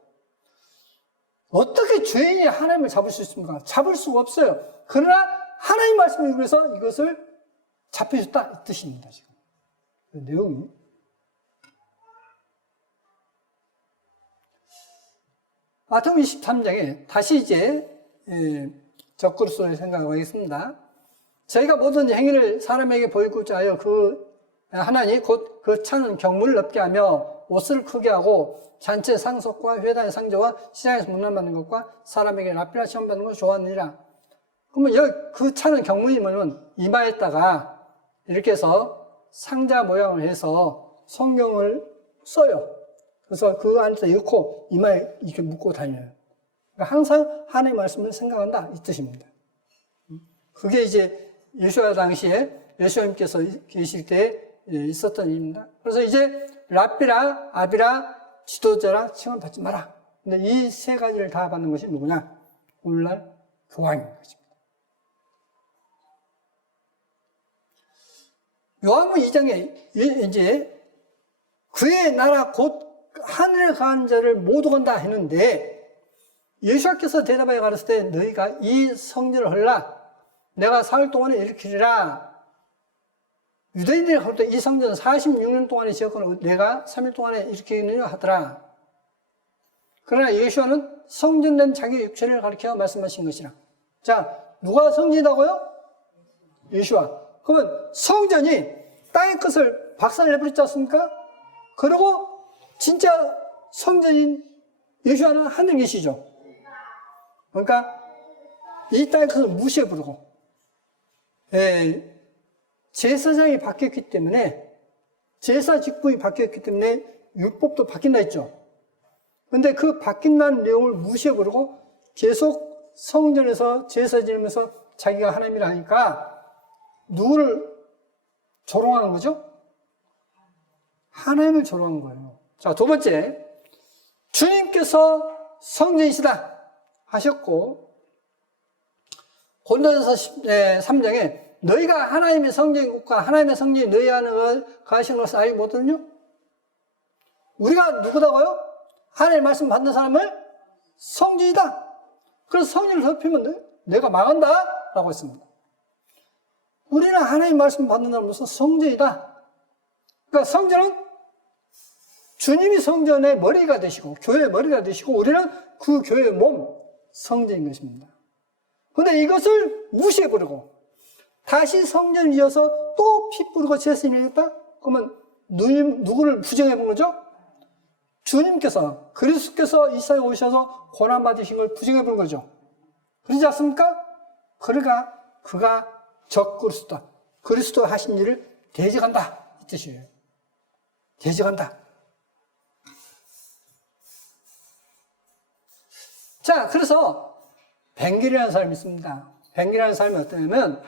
어떻게 죄인이 하나님을 잡을 수 있습니까? 잡을 수가 없어요. 그러나 하나님 말씀을 위해서 이것을 잡혀줬다 이 뜻입니다. 지금 그 내용이. 마태복음 23장에 다시 이제 적그리스도를 생각하겠습니다. 저희가 모든 행위를 사람에게 보이고자 하여 하나님 곧 그 차는 경물을 넓게 하며 옷을 크게 하고 잔치 상속과 회당의 상저와 시장에서 문난받는 것과 사람에게 랍비라 시험받는 것을 좋아하느니라. 그러면 여기 그 차는 경물이 뭐냐면 이마에다가 이렇게 해서 상자 모양을 해서 성경을 써요. 그래서 그 안에서 넣고 이마에 이렇게 묶고 다녀요. 그러니까 항상 하나님의 말씀을 생각한다 이 뜻입니다. 그게 이제 예수와 당시에 예수님께서 계실 때 있었던 일입니다. 그래서 이제 랍비라, 아비라, 지도자라 칭을 받지 마라. 근데 이 세 가지를 다 받는 것이 누구냐? 오늘날 교황인 것입니다. 요한복음 2장에 이제 그의 나라 곧 하늘에 가는 자를 모두 건다 했는데 예수께서 대답하여 가르칠 때 너희가 이 성전을 헐라 내가 사흘 동안에 일으키리라. 유대인들이 할 때 이 성전은 46년 동안에 지었거늘 내가 3일 동안에 일으키느냐 하더라. 그러나 예수와는 성전된 자기 육체를 가리켜 말씀하신 것이라. 자, 누가 성전이라고요? 예수와. 그러면 성전이 땅의 것을 박살내버렸지 않습니까? 그리고 진짜 성전인 예수와는 하늘 계시죠. 그러니까 이 땅의 것을 무시해버리고 제사장이 바뀌었기 때문에 제사 직분이 바뀌었기 때문에 율법도 바뀐다 했죠. 그런데 그 바뀐다는 내용을 무시해버리고 계속 성전에서 제사 지내면서 자기가 하나님이라 하니까 누구를 조롱하는 거죠? 하나님을 조롱한 거예요. 자, 두 번째, 주님께서 성전이시다 하셨고 고린도전서 3장에 너희가 하나님의 성전인 것과 하나님의 성전이 너희 안에 가시는 것을 알지 못하느냐? 우리가 누구다고요? 하나님의 말씀 받는 사람을 성전이다. 그래서 성전을 덮이면 내가 망한다 라고 했습니다. 우리는 하나님의 말씀 받는 사람으로서 성전이다. 그러니까 성전은 주님이 성전의 머리가 되시고 교회의 머리가 되시고 우리는 그 교회의 몸, 성전인 것입니다. 그런데 이것을 무시해버리고 다시 성전을 이어서 또 피 뿌리고 제사를 했다? 그러면 누구를 부정해본 거죠? 주님께서 그리스도께서 이 세상에 오셔서 고난받으신 걸 부정해본 거죠. 그러지 않습니까? 그가 적그리스도다. 그리스도 하신 일을 대적한다 이 뜻이에요. 대적한다. 자, 그래서 벵겔이라는 사람이 있습니다. 벵겔이라는 사람이 어떠냐면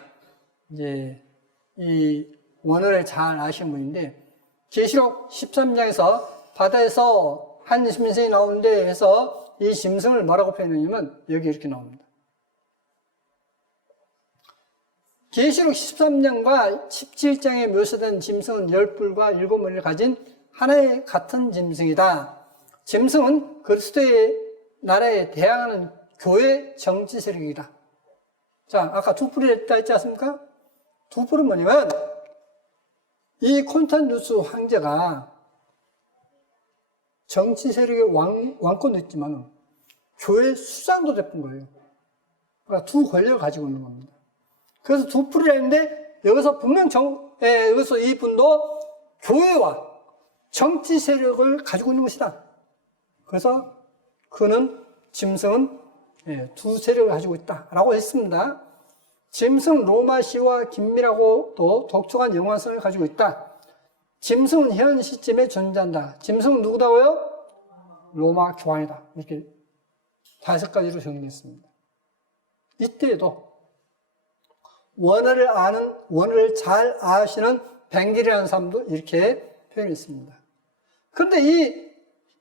이제 이 원어를 잘 아시는 분인데 계시록 13장에서 바다에서 한 짐승이 나오는데 해서 이 짐승을 뭐라고 표현하냐면 여기 이렇게 나옵니다. 계시록 13장과 17장에 묘사된 짐승은 10뿔과 7머리를 가진 하나의 같은 짐승이다. 짐승은 그리스도의 나라에 대항하는 교회 정치 세력이다. 자, 아까 두 뿔이 있다 했지 않습니까? 두 뿔은 뭐냐면 이 콘스탄티누스 황제가 정치 세력의 왕권도 있지만 교회 수장도 됐던 거예요. 그러니까 두 권력을 가지고 있는 겁니다. 그래서 두 뿔이라 했는데 여기서 분명 여기서 이 분도 교회와 정치 세력을 가지고 있는 것이다. 그래서 그는 짐승은 두 세력을 가지고 있다라고 했습니다. 짐승 로마시와 긴밀하고 또 독특한 영화성을 가지고 있다. 짐승은 현 시점에 존재한다. 짐승은 누구다고요? 로마 교황이다. 이렇게 5가지로 정리했습니다. 이때에도 원어를 잘 아시는 벵길이라는 사람도 이렇게 표현했습니다. 그런데 이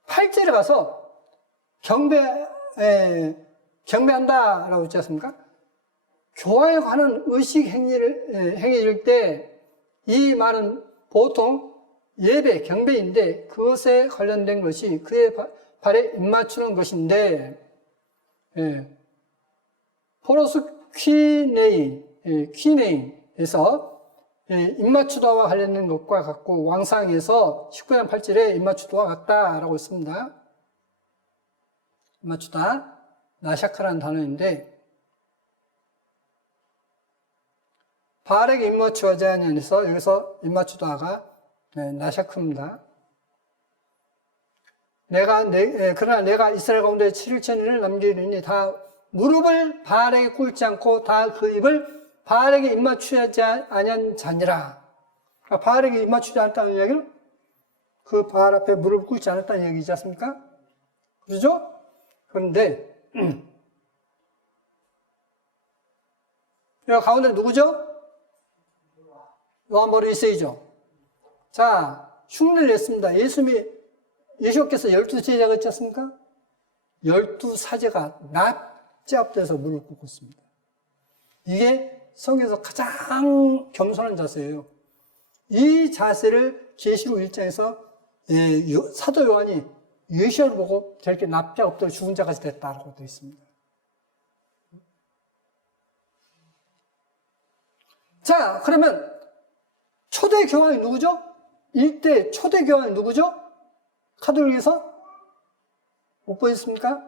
8절에 가서 경배한다라고 했지 않습니까? 교화에 관한 의식 행위일 때 이 말은 보통 예배, 경배인데 그것에 관련된 것이 그의 발에 입맞추는 것인데, 포로스 퀴네인에서 입맞추다와 관련된 것과 같고, 왕상에서 19장 8절에 입맞추다와 같다라고 했습니다. 입맞추다, 나샤크라는 단어인데, 바알에게 입맞추하지 아니하니서 여기서 입맞추다가 나샤크입니다. 그러나 내가 이스라엘 가운데 7일 천일을 남기리니 다 무릎을 바알에게 꿇지 않고 다 그 입을 바알에게 입맞추지 아니한 자니라. 그러니까 바알에게 입맞추지 않았다는 이야기는 그 바알 앞에 무릎을 꿇지 않았다는 얘기지 않습니까? 그렇죠? 그런데 여기 가운데 누구죠? 요한바로 이세이죠. 자, 흉내를 냈습니다. 예수께서 12제자가 있지 않습니까? 12사제가 납작돼서 무릎을 꿇고 있습니다. 이게 성경에서 가장 겸손한 자세예요. 이 자세를 계시록 1장에서 사도 요한이 예수를 보고 저렇게 납작 엎드려 죽은 자까지 됐다라고 되어 있습니다. 자, 그러면 초대 교황이 누구죠? 이때 초대 교황이 누구죠? 카톨릭에서? 못 보셨습니까?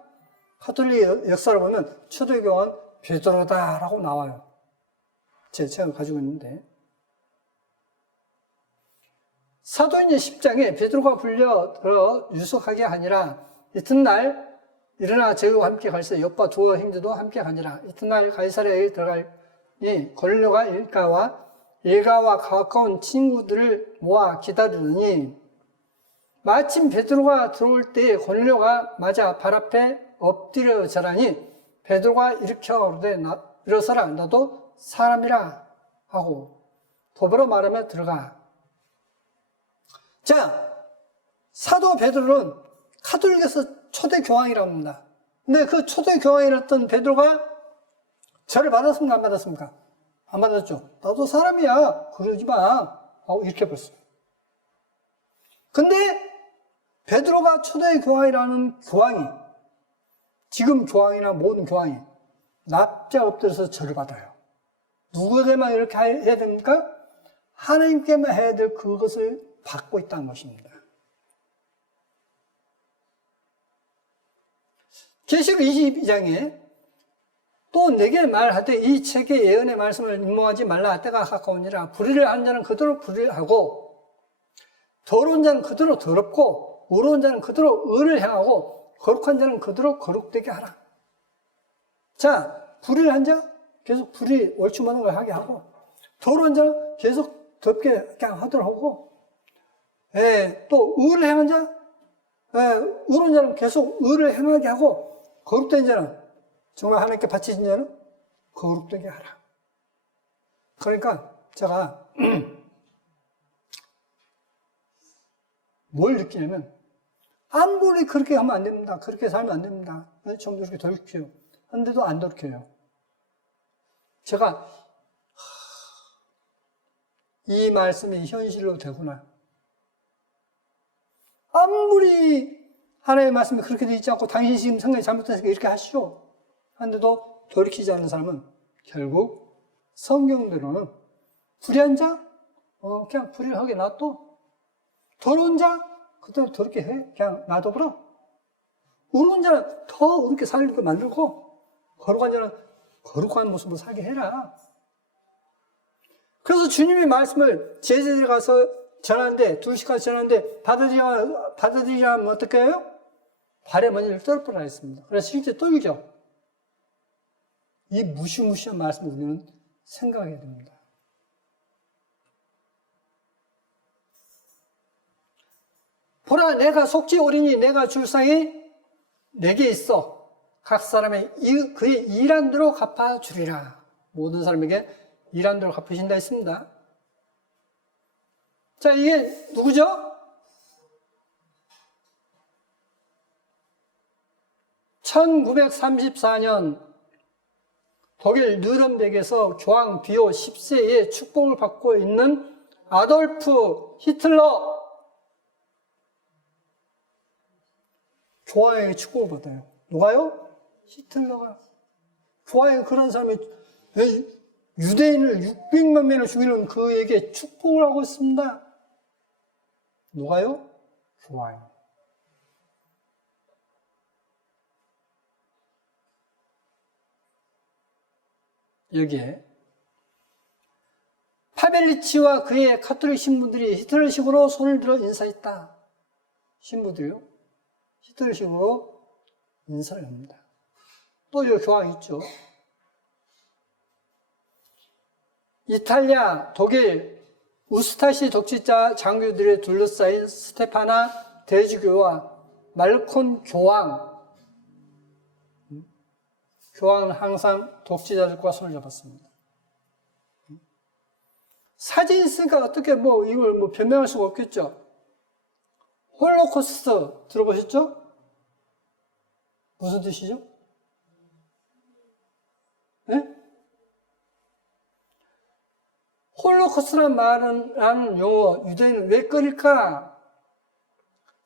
카톨릭 역사를 보면 초대 교황은 베드로다라고 나와요. 제 책을 가지고 있는데. 사도행전 10장에 베드로가 불려들어 유숙하게 하니라. 이튿날 일어나 저희와 함께 갈새 옆과 두어 형제도 함께 가니라. 이튿날 가이사랴에 들어가니 고넬료가 일가와 가까운 친구들을 모아 기다리더니 마침 베드로가 들어올 때에 고넬료가 맞아 발 앞에 엎드려 자라니 베드로가 일어서라 너도 사람이라 하고 더불어 말하며 들어가. 자, 사도 베드로는 카톨릭에서 초대 교황이라고 합니다. 근데 그 초대 교황이었던 베드로가 절을 받았습니까? 안 받았습니까? 안 받았죠. 나도 사람이야. 그러지 마. 하고 이렇게 벌었어요. 근데 베드로가 초대 교황이라는 교황이, 지금 교황이나 모든 교황이 납작 엎드려서 절을 받아요. 누구에게만 이렇게 해야 됩니까? 하나님께만 해야 될 그것을 받고 있다는 것입니다. 계시록 22장에 또 내게 말하되 이 책의 예언의 말씀을 임모하지 말라. 때가 가까우니라. 불의를 하는 자는 그대로 불의하고 더러운 자는 그대로 더럽고 의로운 자는 그대로 의를 행하고 거룩한 자는 그대로 거룩되게 하라. 자, 불의를 한 자 계속 불의 옳지못한 걸 하게 하고 더러운 자는 계속 덥게 그냥 하도록 하고 또 의를 행한 자 의로운 자는 계속 의를 행하게 하고 거룩된 자는 정말 하나님께 바치신 자는 거룩되게 하라. 그러니까 제가 뭘 느끼냐면 아무리 그렇게 하면 안 됩니다. 그렇게 살면 안 됩니다. 좀 이렇게 돌이켜요. 근데도 안 돌이켜요. 제가 이 말씀이 현실로 되구나. 아무리 하나님의 말씀이 그렇게 되어 있지 않고 당신이 지금 생각이 잘못됐으니까 이렇게 하시오. 한데도 돌이키지 않는 사람은 결국 성경대로는 불의한 자, 그냥 불의하게 놔둬. 더러운 자, 그대로 더럽게 해. 그냥 놔둬버려. 의로운 자는 더 의롭게 살게 만들고, 거룩한 자는 거룩한 모습으로 살게 해라. 그래서 주님의 말씀을 제자들이 가서 전하는데, 2시까지 전하는데, 받아들이려면 어떻게 해요? 발에 먼저 떨어뜨려 했습니다. 그래서 실제 떨죠. 이 무시무시한 말씀을 우리는 생각해야 됩니다. 보라, 내가 속지 오리니 내가 줄 상이 내게 있어. 각 사람의 그의 일한 대로 갚아주리라. 모든 사람에게 일한 대로 갚으신다 했습니다. 자, 이게 누구죠? 1934년 독일 뉘른베르크에서 교황 비오 10세의 축복을 받고 있는 아돌프 히틀러 교황에게 축복을 받아요. 누가요? 히틀러가. 교황에 그런 사람이 유대인을 600만 명을 죽이는 그에게 축복을 하고 있습니다. 누가요? 교황. 여기에 파벨리치와 그의 카톨릭 신부들이 히틀러식으로 손을 들어 인사했다. 신부들이요. 히틀러식으로 인사를 합니다. 또 이 교황 있죠. 이탈리아, 독일, 우스타시 독재자 장교들에 둘러싸인 스테파나 대주교와 말콘 교황. 교황은 항상 독재자들과 손을 잡았습니다. 사진이 있으니까 어떻게 이걸 변명할 수가 없겠죠. 홀로코스트 들어보셨죠? 무슨 뜻이죠? 네? 홀로코스트란 말은 용어, 유대인은 왜 꺼릴까?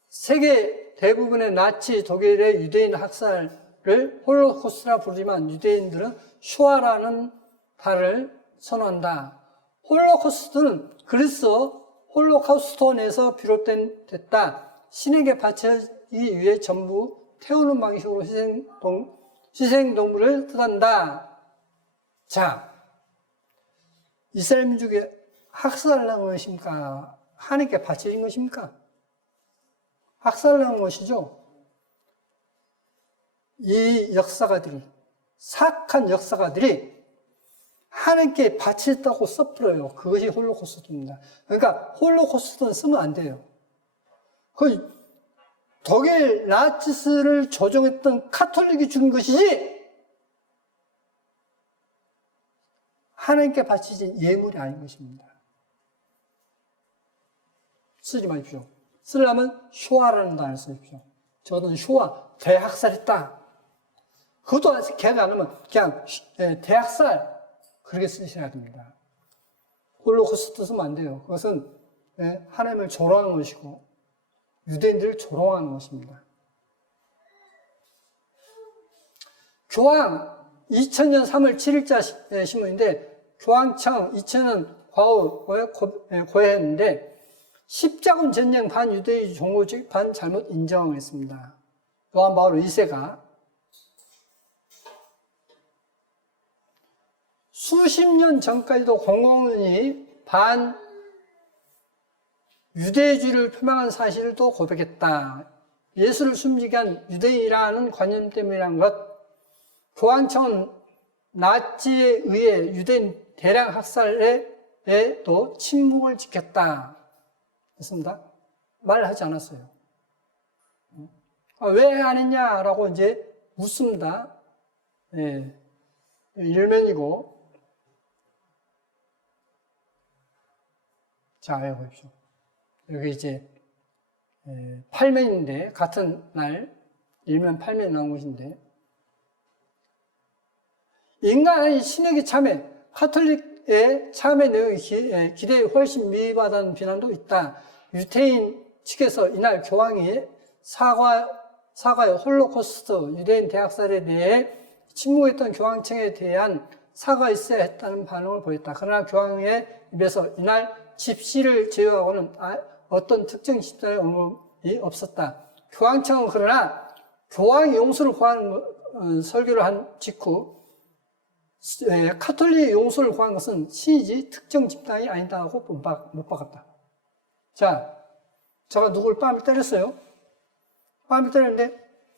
세계 대부분의 나치 독일의 유대인 학살을 홀로코스트라 부르지만 유대인들은 슈아라는 말을 선호한다. 홀로코스트는 그리스 홀로카우스톤에서 비롯됐다. 신에게 바치기 위해 전부 태우는 방식으로 희생동물을 뜻한다. 자, 이스라엘 민족이 학살한 것입니까? 하나님께 바쳐진 것입니까? 학살한 것이죠. 이 역사가들이, 사악한 역사가들이 하나님께 바쳤다고 써버려요. 그것이 홀로코스트입니다. 그러니까 홀로코스트는 쓰면 안 돼요. 그 독일 나치스를 조종했던 카톨릭이 죽인 것이지 하나님께 바치진 예물이 아닌 것입니다. 쓰지 마십시오. 쓰려면 쇼아라는 단어를 쓰십시오. 저는 쇼아, 대학살했다. 그것도 개가 안 하면 그냥 대학살 그렇게 쓰셔야 됩니다. 홀로코스트 쓰면 안 돼요. 그것은 하나님을 조롱하는 것이고 유대인들을 조롱하는 것입니다. 교황 2000년 3월 7일자 신문인데 교황청 2000년 과오에 고해했는데 십자군 전쟁 반유대주의 종교적 반 잘못 인정했습니다. 요한 바울 2세가 수십 년 전까지도 공공연히 반 유대주의를 표명한 사실을 또 고백했다. 예수를 숨지게 한 유대인이라는 관념 때문이라는 것, 교황청은 나치에 의해 유대인 대량 학살에 또 침묵을 지켰다. 했습니다. 말하지 않았어요. 왜 안 했냐라고 이제 묻습니다. 일면이고. 자, 해보십시오. 여기 이제 8면인데, 같은 날, 일면 8면 나온 것인데, 인간의 신에게 참회, 카톨릭의 참회 내용이 기대에 훨씬 미흡하다는 비난도 있다. 유태인 측에서 이날 교황이 사과의 홀로코스트, 유대인 대학살에 대해 침묵했던 교황청에 대한 사과했어야 했다는 반응을 보였다. 그러나 교황의 입에서 이날 집시를 제외하고는 어떤 특정 집단의 언급이 없었다. 교황청은 그러나 교황이 용서를 구하는 설교를 한 직후 카톨릭 용서를 구한 것은 신이지 특정 집단이 아니다 하고 못 박았다. 자, 제가 누구를 뺨을 때렸어요. 뺨을 때렸는데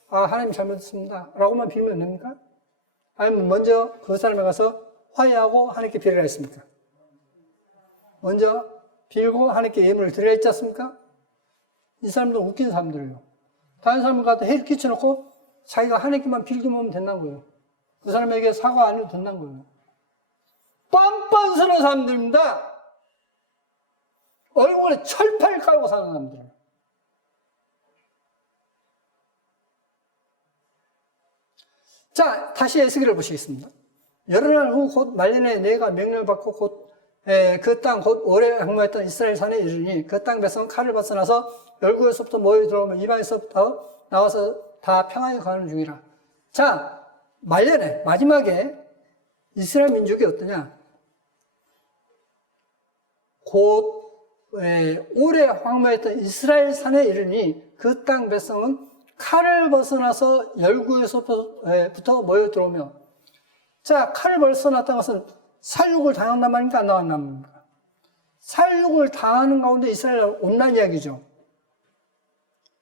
하나님 잘못했습니다 라고만 빌면 됩니까? 아니면 먼저 그 사람에 가서 화해하고 하나님께 빌어야 했습니까? 먼저 빌고 하나님께 예물을 드려야 했지 않습니까? 이 사람들은 웃긴 사람들이에요. 다른 사람을 갖다 해를 끼쳐놓고 자기가 하나님께만 빌기만 하면 된다는 거예요. 그 사람에게 사과 안 해도 된다는 거예요. 뻔뻔 뻔뻔스러운 사람들입니다. 얼굴에 철판을 깔고 사는 사람들. 자, 다시 에스겔을 보시겠습니다. 여러 날 후 곧 말년에 내가 명령을 받고 곧 그 땅 곧 오래 항모했던 이스라엘 산에 이르니 그 땅 백성은 칼을 벗어나서 열국에서부터 모여 들어오면 이방에서부터 나와서 다 평안히 거하는 중이라. 자, 말년에 마지막에 이스라엘 민족이 어떠냐? 곧 오래 황무했던 이스라엘 산에 이르니 그 땅 백성은 칼을 벗어나서 열국에서부터 모여 들어오며, 자, 칼을 벗어났다는 것은 살육을 당한단 말입니까? 안 나왔단 말입니까? 살육을 당하는 가운데 이스라엘은 온난 이야기죠.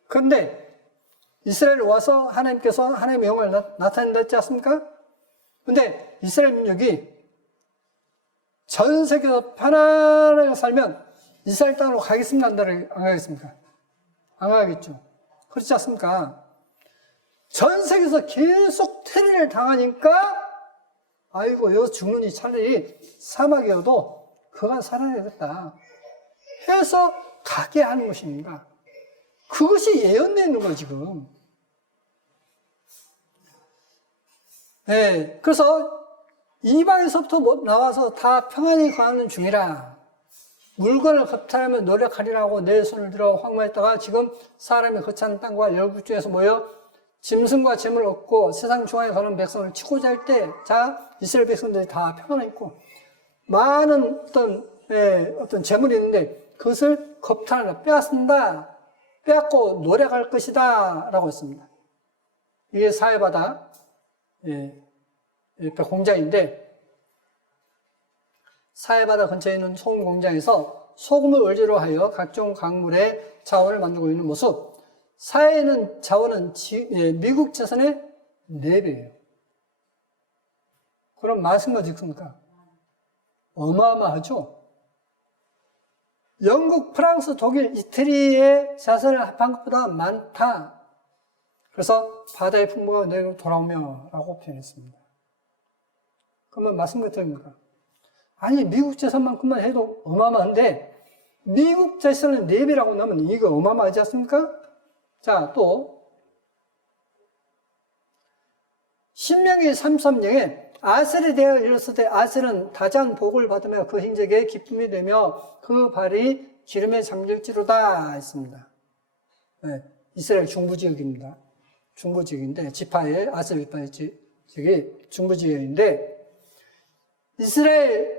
그런데 이스라엘 와서 하나님께서 하나님의 영광을 나타낸다지 않습니까? 그런데 이스라엘 민족이 전 세계에서 편안하게 살면 이스라엘 땅으로 가겠습니까? 안 가겠습니까? 안 가겠죠. 그렇지 않습니까? 전 세계에서 계속 테러를 당하니까 아이고 여기서 죽느니 차라리 사막이어도 그간 살아야겠다 해서 가게 하는 것입니다. 그것이 예언되는 거예요 지금. 네, 그래서 이방에서부터 나와서 다 평안히 거하는 중이라. 물건을 겁탈하면 노력하리라고 내 손을 들어 황무했다가 지금 사람이 거처하는 땅과 열국 중에서 모여 짐승과 재물을 얻고 세상 중앙에 가는 백성을 치고자 할 때, 자, 이스라엘 백성들이 다 평안해 있고 많은 어떤 재물이 있는데 그것을 겁탈하라, 빼앗는다, 빼앗고 노력할 것이다 라고 했습니다. 이게 사해바다 공장인데, 사해바다 근처에 있는 소금 공장에서 소금을 원재료로 하여 각종 광물의 자원을 만들고 있는 모습. 사해에 있는 자원은 미국 재산의 4배예요. 그럼 말씀과 즉습니까? 어마어마하죠? 영국, 프랑스, 독일, 이태리의 자산을 합한 것보다 많다. 그래서 바다의 풍부가 내게로 돌아오며 라고 표현했습니다. 그러면 말씀과 틀립니까? 아니, 미국 재산만큼만 해도 어마어마한데 미국 재산은 4배라고 나면 이거 어마어마하지 않습니까? 자, 또 신명기 33장에 아셀에 대하여 이르렀을 때 아셀은 다장 복을 받으며 그 hin적에 기쁨이 되며 그 발이 기름에 잠길지로다 했습니다. 네, 이스라엘 중부지역입니다. 중부지역인데 지파의 아셀 지파의 지역이 중부지역인데, 이스라엘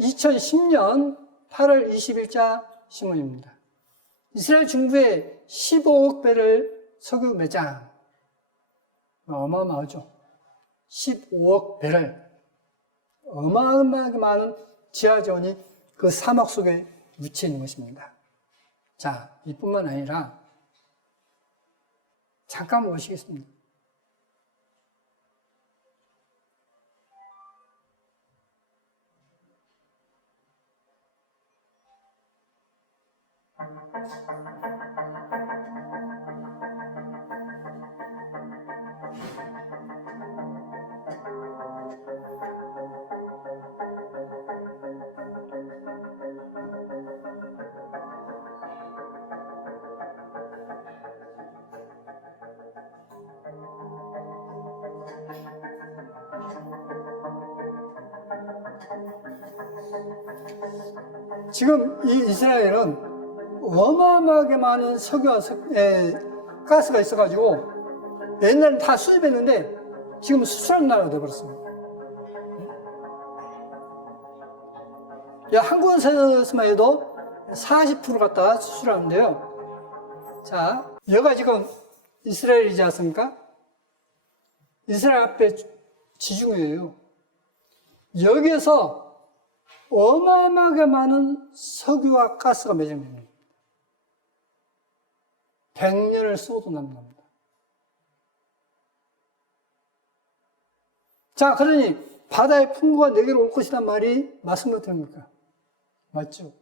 2010년 8월 20일자 신문입니다. 이스라엘 중부에 15억 배럴 석유 매장. 어마어마하죠. 15억 배럴. 어마어마하게 많은 지하자원이 그 사막 속에 묻혀 있는 것입니다. 자, 이뿐만 아니라 잠깐 보시겠습니다. 지금 이 이스라엘은 어마어마하게 많은 석유와 가스가 있어가지고 옛날엔 다 수입했는데 지금 수출하는 나라가 되어버렸습니다. 한국에서만 해도 40% 갖다 수출하는데요. 자, 여기가 지금 이스라엘이지 않습니까? 이스라엘 앞에 지중해예요. 여기에서 어마어마하게 많은 석유와 가스가 매장됩니다. 100년을 쓰고도 남답니다. 자, 그러니 바다의 풍부가 내게로 올 것이란 말이 맞습니까? 틀립니까? 맞죠?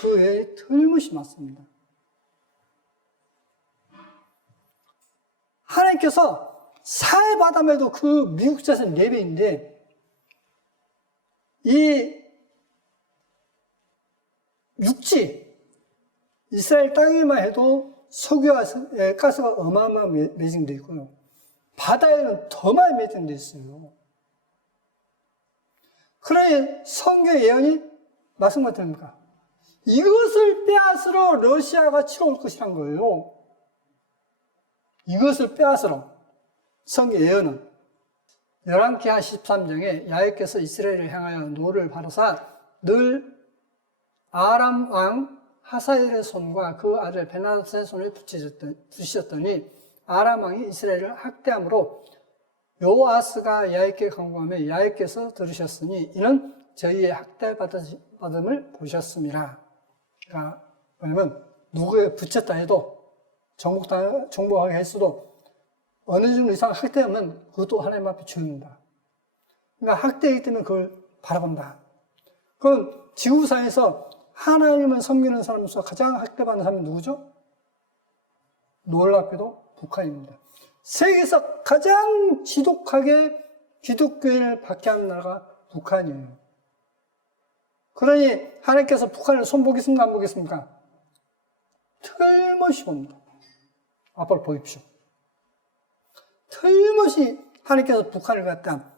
그 외에 틀림없이 맞습니다. 하나님께서 사해 바다에도 그 미국 자산 4배인데 이 육지, 이스라엘 땅에만 해도 석유와 가스가 어마어마하게 매진되어 있고요. 바다에는 더 많이 매진되어 있어요. 그러니 성경 예언이 말씀 같습니까? 이것을 빼앗으러 러시아가 치러올 것이란 거예요. 이것을 빼앗으러. 성경 예언은 열왕기하 13장에 야훼께서 이스라엘을 향하여 노를 바라사 늘 아람 왕 하사엘의 손과 그 아들 베나닷의 손을 붙이셨더니 아람 왕이 이스라엘을 학대함으로 요아스가 야훼께 간구하며 야훼께서 들으셨으니 이는 저희의 학대받음을 보셨습니다. 그러니까 왜냐면 누구에 붙였다 해도 정복하게 했어도 어느 정도 이상 학대하면 그것도 하나님 앞에 죄입니다. 그러니까 학대이기 때문에 그걸 바라본다. 그럼 지구상에서 하나님을 섬기는 사람으로서 가장 학대받는 사람이 누구죠? 놀랍게도 북한입니다. 세계에서 가장 지독하게 기독교인을 박해하는 나라가 북한이에요. 그러니 하나님께서 북한을 손보겠습니까? 안 보겠습니까? 틀림없이 봅니다. 앞으로 보십시오. 틀림없이 하나님께서 북한을 갖다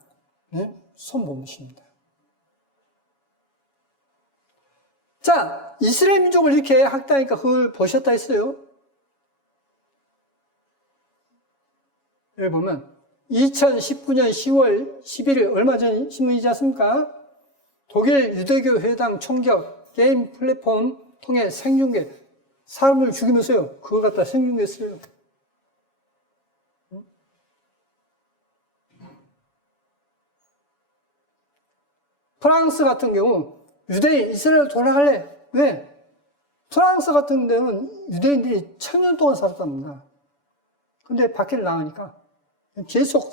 손보십니다. 자, 이스라엘 민족을 이렇게 학대하니까 그걸 보셨다 했어요. 여기 보면 2019년 10월 11일 얼마 전 신문이지 않습니까? 독일 유대교 회당 총격 게임 플랫폼 통해 생중계 사람을 죽이면서요. 그걸 갖다 생중계했어요. 프랑스 같은 경우 유대인 이스라엘 돌아갈래? 왜? 프랑스 같은 데는 유대인들이 1000년 동안 살았답니다. 근데 밖에 나가니까 계속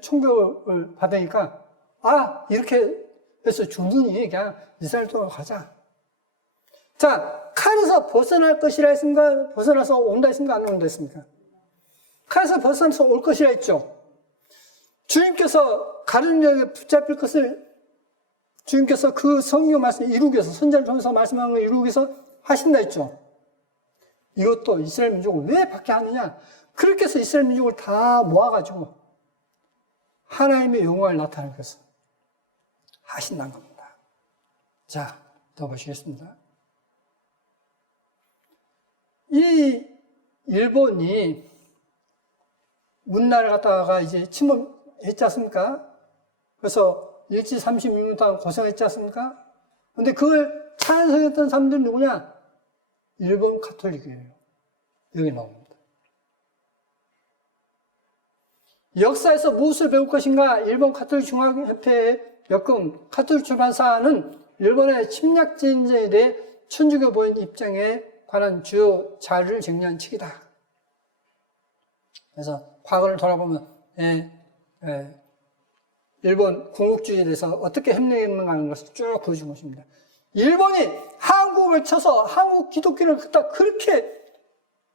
총격을 받으니까 이렇게 해서 충분히 그냥 이스라엘 돌아가자. 자, 칼에서 벗어날 것이라 했습니까? 벗어나서 온다 했습니까? 안 온다 했습니까? 칼에서 벗어나서 올 것이라 했죠. 주님께서 가룟역에 붙잡힐 것을 주님께서 그 성경 말씀을 이루기 위해서 선자를 통해서 말씀하는 걸 이루기 위해서 하신다 했죠. 이것도 이스라엘 민족을 왜 박해하느냐? 그렇게 해서 이스라엘 민족을 다 모아가지고 하나님의 영광을 나타내기 위해서 하신다는 겁니다. 자, 더 보시겠습니다. 이 일본이 문나라를 갖다가 이제 침범했지 않습니까? 그래서 일제 36년 동안 고생했지 않습니까? 근데 그걸 찬성했던 사람들은 누구냐? 일본 가톨릭이에요. 여기 나옵니다. 역사에서 무엇을 배울 것인가? 일본 가톨릭 중앙협회의 역금 가톨릭 출판사는 일본의 침략진에 대해 천주교 보인 입장에 관한 주요 자료를 정리한 책이다. 그래서 과거를 돌아보면 일본 군국주의에 대해서 어떻게 협력했는가 하는 것을 쭉 보여준 것입니다. 일본이 한국을 쳐서 한국 기독교를 갖다 그렇게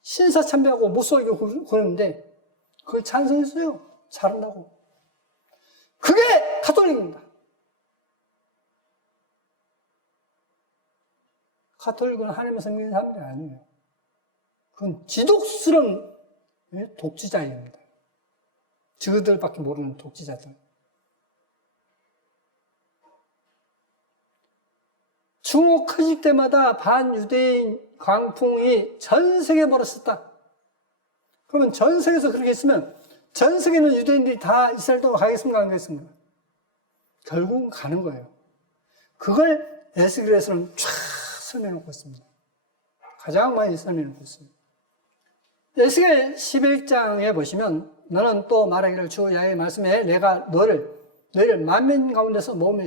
신사참배하고 못살게 그러는데 그걸 찬성했어요. 잘한다고. 그게 가톨릭입니다. 가톨릭은 하나님을 섬기는 사람들이 아니에요. 그건 지독스러운 독지자입니다. 저들밖에 모르는 독지자들. 중국 커질 때마다 반유대인 광풍이 전 세계에 벌어졌다. 그러면 전 세계에서 그렇게 했으면 전 세계는 유대인들이 다 이스라엘 동안 가겠습니까? 안 가겠습니까? 결국은 가는 거예요. 그걸 에스겔에서는 쫙 설명해놓고 있습니다. 가장 많이 설명해놓고 있습니다. 에스겔 11장에 보시면 너는 또 말하기를 주 야훼의 말씀에 내가 너희를 만민 가운데서 모으며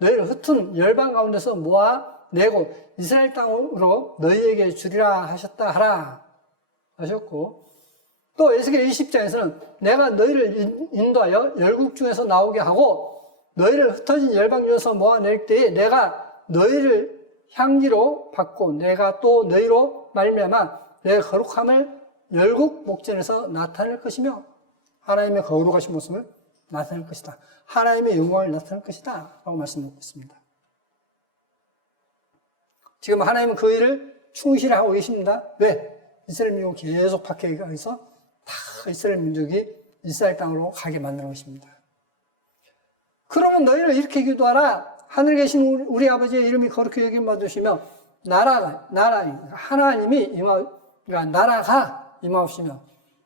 너희를 흩은 열방 가운데서 모아내고 이스라엘 땅으로 너희에게 주리라 하셨다 하라 하셨고 또 에스겔 20장에서는 내가 너희를 인도하여 열국 중에서 나오게 하고 너희를 흩어진 열방 중에서 모아낼 때에 내가 너희를 향기로 받고 내가 또 너희로 말미암아 내 거룩함을 열국 목전에서 나타낼 것이며 하나님의 거룩하신 모습을 나타낼 것이다. 하나님의 영광을 나타낼 것이다. 라고 말씀하고 있습니다. 지금 하나님은 그 일을 충실히 하고 계십니다. 왜? 이스라엘 민족을 계속 밖에 가서 다 이스라엘 민족이 이스라엘 땅으로 가게 만드는 것입니다. 그러면 너희는 이렇게 기도하라. 하늘에 계신 우리 아버지의 이름이 거룩히 여김 받으시며 하나님이 그러니까 나라가 임하옵시며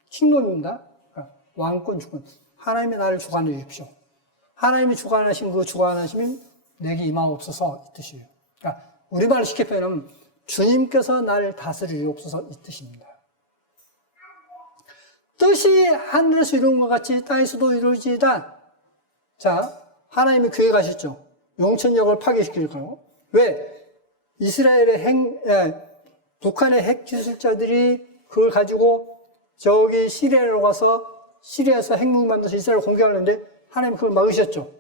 킹덤입니다. 그러니까 왕권 주권. 하나님이 나를 주관해 주십시오. 하나님이 주관하신 그 주관하심이 내게 임하옵소서 이 뜻이에요. 그러니까 우리말로 쉽게 표현하면 주님께서 나를 다스리옵소서 이 뜻입니다. 뜻이 하늘에서 이룬 것 같이 땅에서도 이루어지이다. 자, 하나님이 계획하셨죠. 용천역을 파괴시킬 거라고. 왜? 이스라엘의 북한의 핵 기술자들이 그걸 가지고 저기 시리아로 가서 시리아에서 핵무기 만들어서 이스라엘 공격하려는데 하나님 그걸 막으셨죠.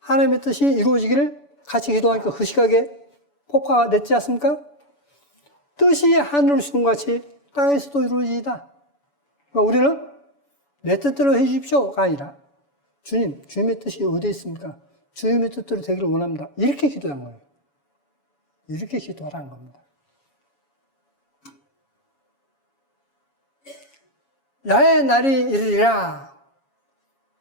하나님의 뜻이 이루어지기를 같이 기도하니까 그 시각에 폭파가 냈지 않습니까? 뜻이 하늘을 주는 것 같이 땅에서도 이루어지이다. 그러니까 우리는 내 뜻대로 해주십시오가 아니라 주님의 뜻이 어디에 있습니까? 주님의 뜻대로 되기를 원합니다. 이렇게 기도한 거예요. 이렇게 기도하라는 겁니다. 야의 날이 이르리라.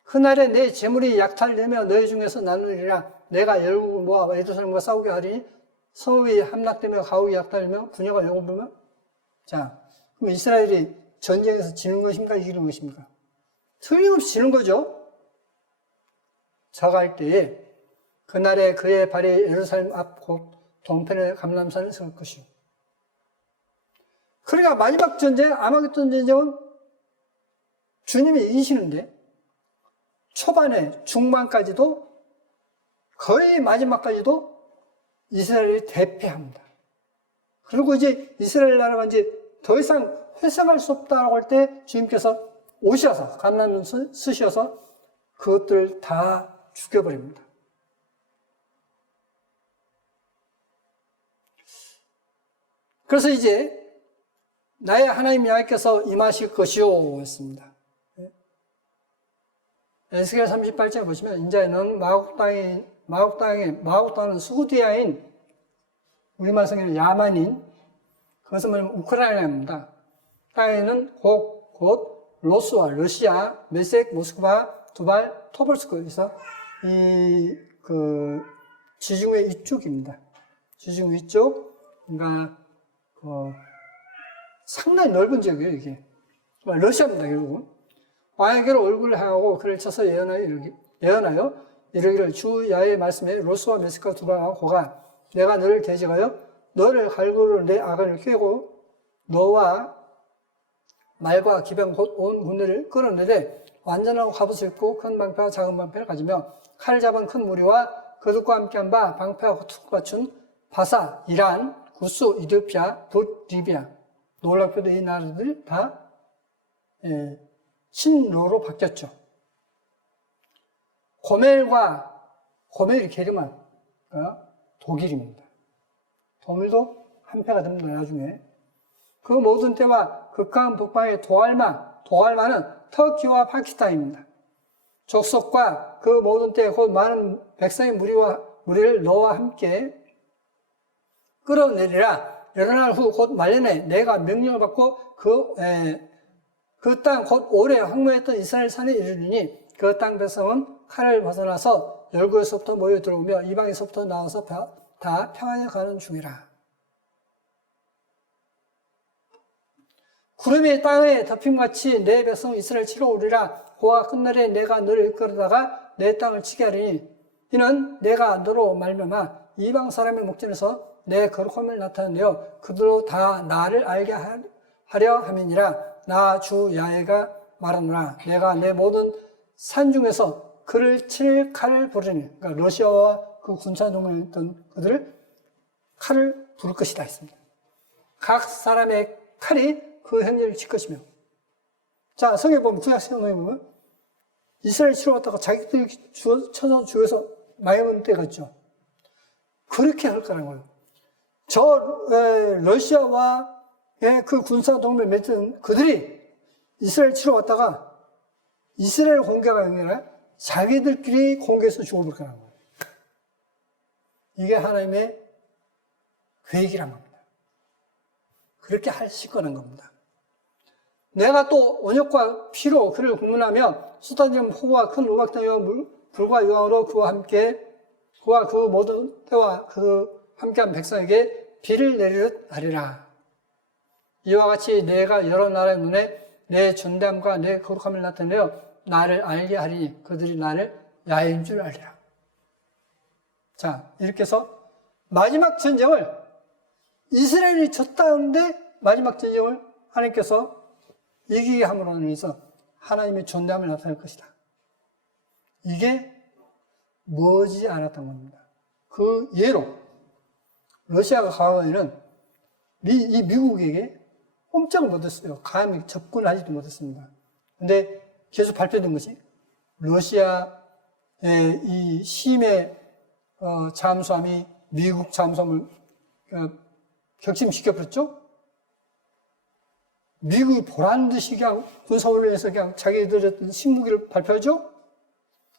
그날에 내 재물이 약탈되며 너희 중에서 나누리라. 내가 열국을 모아 예루살렘과 싸우게 하리니 성읍이 함락되며 가옥이 약탈되며 분야가 영업되며. 자, 그럼 이스라엘이 전쟁에서 지는 것입니까? 이기는 것입니까? 틀림없이 지는 거죠. 저갈 때에 그날에 그의 발이 예루살렘 앞 곧 동편의 감람산을 설 것이요. 그러니까 마지막 전쟁, 아마겟돈 전쟁은 주님이 이기시는데 초반에 중반까지도 거의 마지막까지도 이스라엘이 대패합니다. 그리고 이제 이스라엘 나라가 이제 더 이상 회생할 수 없다라고 할 때 주님께서 오셔서 감람을 쓰셔서 그것들을 다 죽여버립니다. 그래서 이제 나의 하나님 여호와께서 임하실 것이요 했습니다. 에스겔 38장 보시면 이제 너는 마곡당은 수구디아인 우리말 성경은 야만인 그것은 뭐냐면 우크라이나입니다. 땅에는 곧 로스와 러시아, 메섹, 모스크바, 두발, 토벌스크에서 지중해 이쪽입니다. 지중해 이쪽, 그러니까 상당히 넓은 지역이에요, 이게. 러시아입니다, 결국은. 왕에게로 얼굴을 향하고 그를 쳐서 예언하여 이르기를 주 야의 말씀에 로스와 메스카 두발과 고가 내가 너를 대적하여 너를 갈고로 내 아간을 꿰고 너와 말과 기병 곧 온 군대를 끌어내되 완전하고 갑옷을 입고 큰 방패와 작은 방패를 가지며 칼을 잡은 큰 무리와 그들과 함께한 바 방패와 투구를 갖춘 바사, 이란, 구스, 이디오피아, 붓, 리비아 놀랍게도 이 나라들이 다 신로로 바뀌었죠. 고멜이 게르만, 그러니까 독일입니다. 독일도 한패가 됩니다, 나중에. 그 모든 때와 극한 북방의 도알마는 터키와 파키스탄입니다. 족속과 그 모든 때 곧 많은 백성의 무리를 너와 함께 끌어내리라. 여러 날 후 곧 말년에 내가 명령을 받고 그 땅 곧 오래 황무했던 이스라엘 산에 이르리니 그 땅 백성은 칼을 벗어나서 열국에서부터 모여 들어오며 이방에서부터 나와서 다 평안에 가는 중이라. 구름이 땅에 덮임같이 내 백성 이스라엘 치러 오리라. 그와 끝날에 내가 너를 이끌어다가 내 땅을 치게 하리니 이는 내가 너로 말미암아 이방 사람의 목전에서 내 거룩함을 나타내어 그들로 다 나를 알게 하려 함이니라. 나 주 야훼가 말하노라. 내가 내 모든 산 중에서 그를 칠 칼을 부르니, 그러니까 러시아와 그 군사 동맹에 있던 그들을 칼을 부를 것이다 했습니다. 각 사람의 칼이 그 행렬을 칠 것이며. 자, 성경에 보면, 구약 성경에 보면 이스라엘 치러 갔다가 자기들이 쳐서 죽여서 많이 먹는 때가 있죠. 그렇게 할 거라는 거예요. 러시아와 그 군사 동맹을 맺은 그들이 이스라엘 치러 왔다가 이스라엘 공개가 아니라 자기들끼리 공개해서 죽어볼 거라는 거예요. 이게 하나님의 계획이란 겁니다. 그렇게 하실 거라는 겁니다. 내가 또 온역과 피로 그를 국문하며 쏟아지는 폭우와 큰 우박덩이와 불과 유황으로 그와 그 모든 때와 그 함께한 백성에게 비를 내리듯 하리라. 이와 같이 내가 여러 나라의 눈에 내 존담과 내 거룩함을 나타내어 나를 알게 하리니 그들이 나를 야인 줄 알리라. 자, 이렇게 해서 마지막 전쟁을 이스라엘이 졌다는데 마지막 전쟁을 하나님께서 이기게 함으로 인해서 하나님의 존담을 나타낼 것이다. 이게 머지 않았던 겁니다. 그 예로 러시아가 과거에는 이 미국에게 꼼짝을 못했어요. 감히 접근하지도 못했습니다. 근데 계속 발표된 것이 러시아의 이 심해 잠수함이 미국 잠수함을 격침시켜버렸죠? 미국이 보란 듯이 그냥 군사훈련에서 그냥 자기들의 신무기를 발표하죠?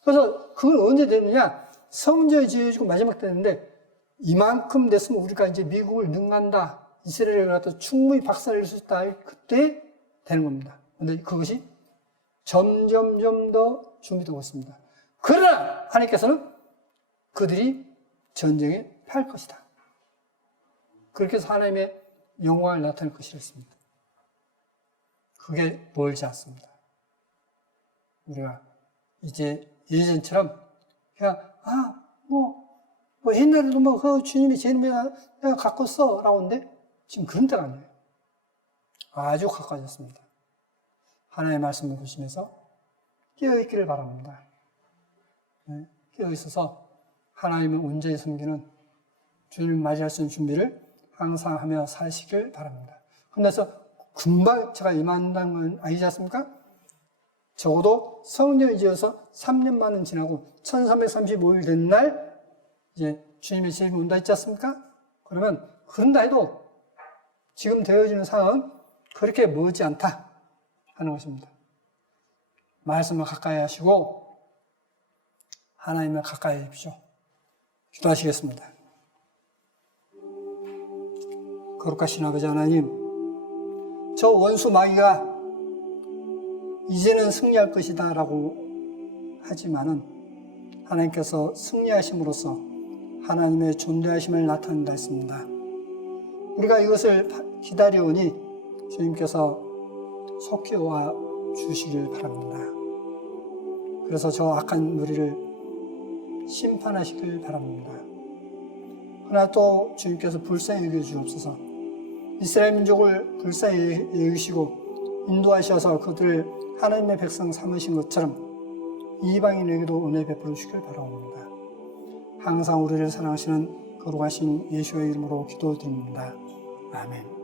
그래서 그건 언제 됐느냐? 성전이 지어지고 마지막 때였는데 이만큼 됐으면 우리가 이제 미국을 능가한다. 이스라엘을 갖다 충분히 박살낼 수 있다. 그때 되는 겁니다. 근데 그것이 점점 더 준비되고 있습니다. 그러나 하나님께서는 그들이 전쟁에 패할 것이다. 그렇게 해서 하나님의 영광을 나타낼 것이라 했습니다. 그게 멀지 않습니다. 우리가 이제 예전처럼 그냥 옛날에도 그 주님이 제 이름에 내가 갖고 써 라고 하는데 지금 그런 때가 아니에요. 아주 가까워졌습니다. 하나님의 말씀을 보시면서 깨어있기를 바랍니다. 네, 깨어있어서 하나님을 온전히 섬기는 주님을 맞이할 수 있는 준비를 항상 하며 사시길 바랍니다. 그래서 금방 제가 임한다는 건 아니지 않습니까? 적어도 성전이 지어서 3년만은 지나고 1335일 된 날 이제 주님의 재림이 온다 했지 않습니까? 그러면 그런다 해도 지금 되어지는 상황은 그렇게 멀지 않다 하는 것입니다. 말씀을 가까이 하시고 하나님을 가까이 해주십시오. 기도하시겠습니다. 거룩하신 아버지 하나님, 저 원수 마귀가 이제는 승리할 것이다 라고 하지만은 하나님께서 승리하심으로써 하나님의 존재하심을 나타낸다 했습니다. 우리가 이것을 기다려오니 주님께서 속히 와 주시길 바랍니다. 그래서 저 악한 무리를 심판하시길 바랍니다. 그러나 또 주님께서 불쌍히 여겨주옵소서. 이스라엘 민족을 불쌍히 여기시고 인도하셔서 그들을 하나님의 백성 삼으신 것처럼 이방인에게도 은혜 베풀어 주시길 바라옵니다. 항상 우리를 사랑하시는 거룩하신 예수의 이름으로 기도드립니다. 아멘.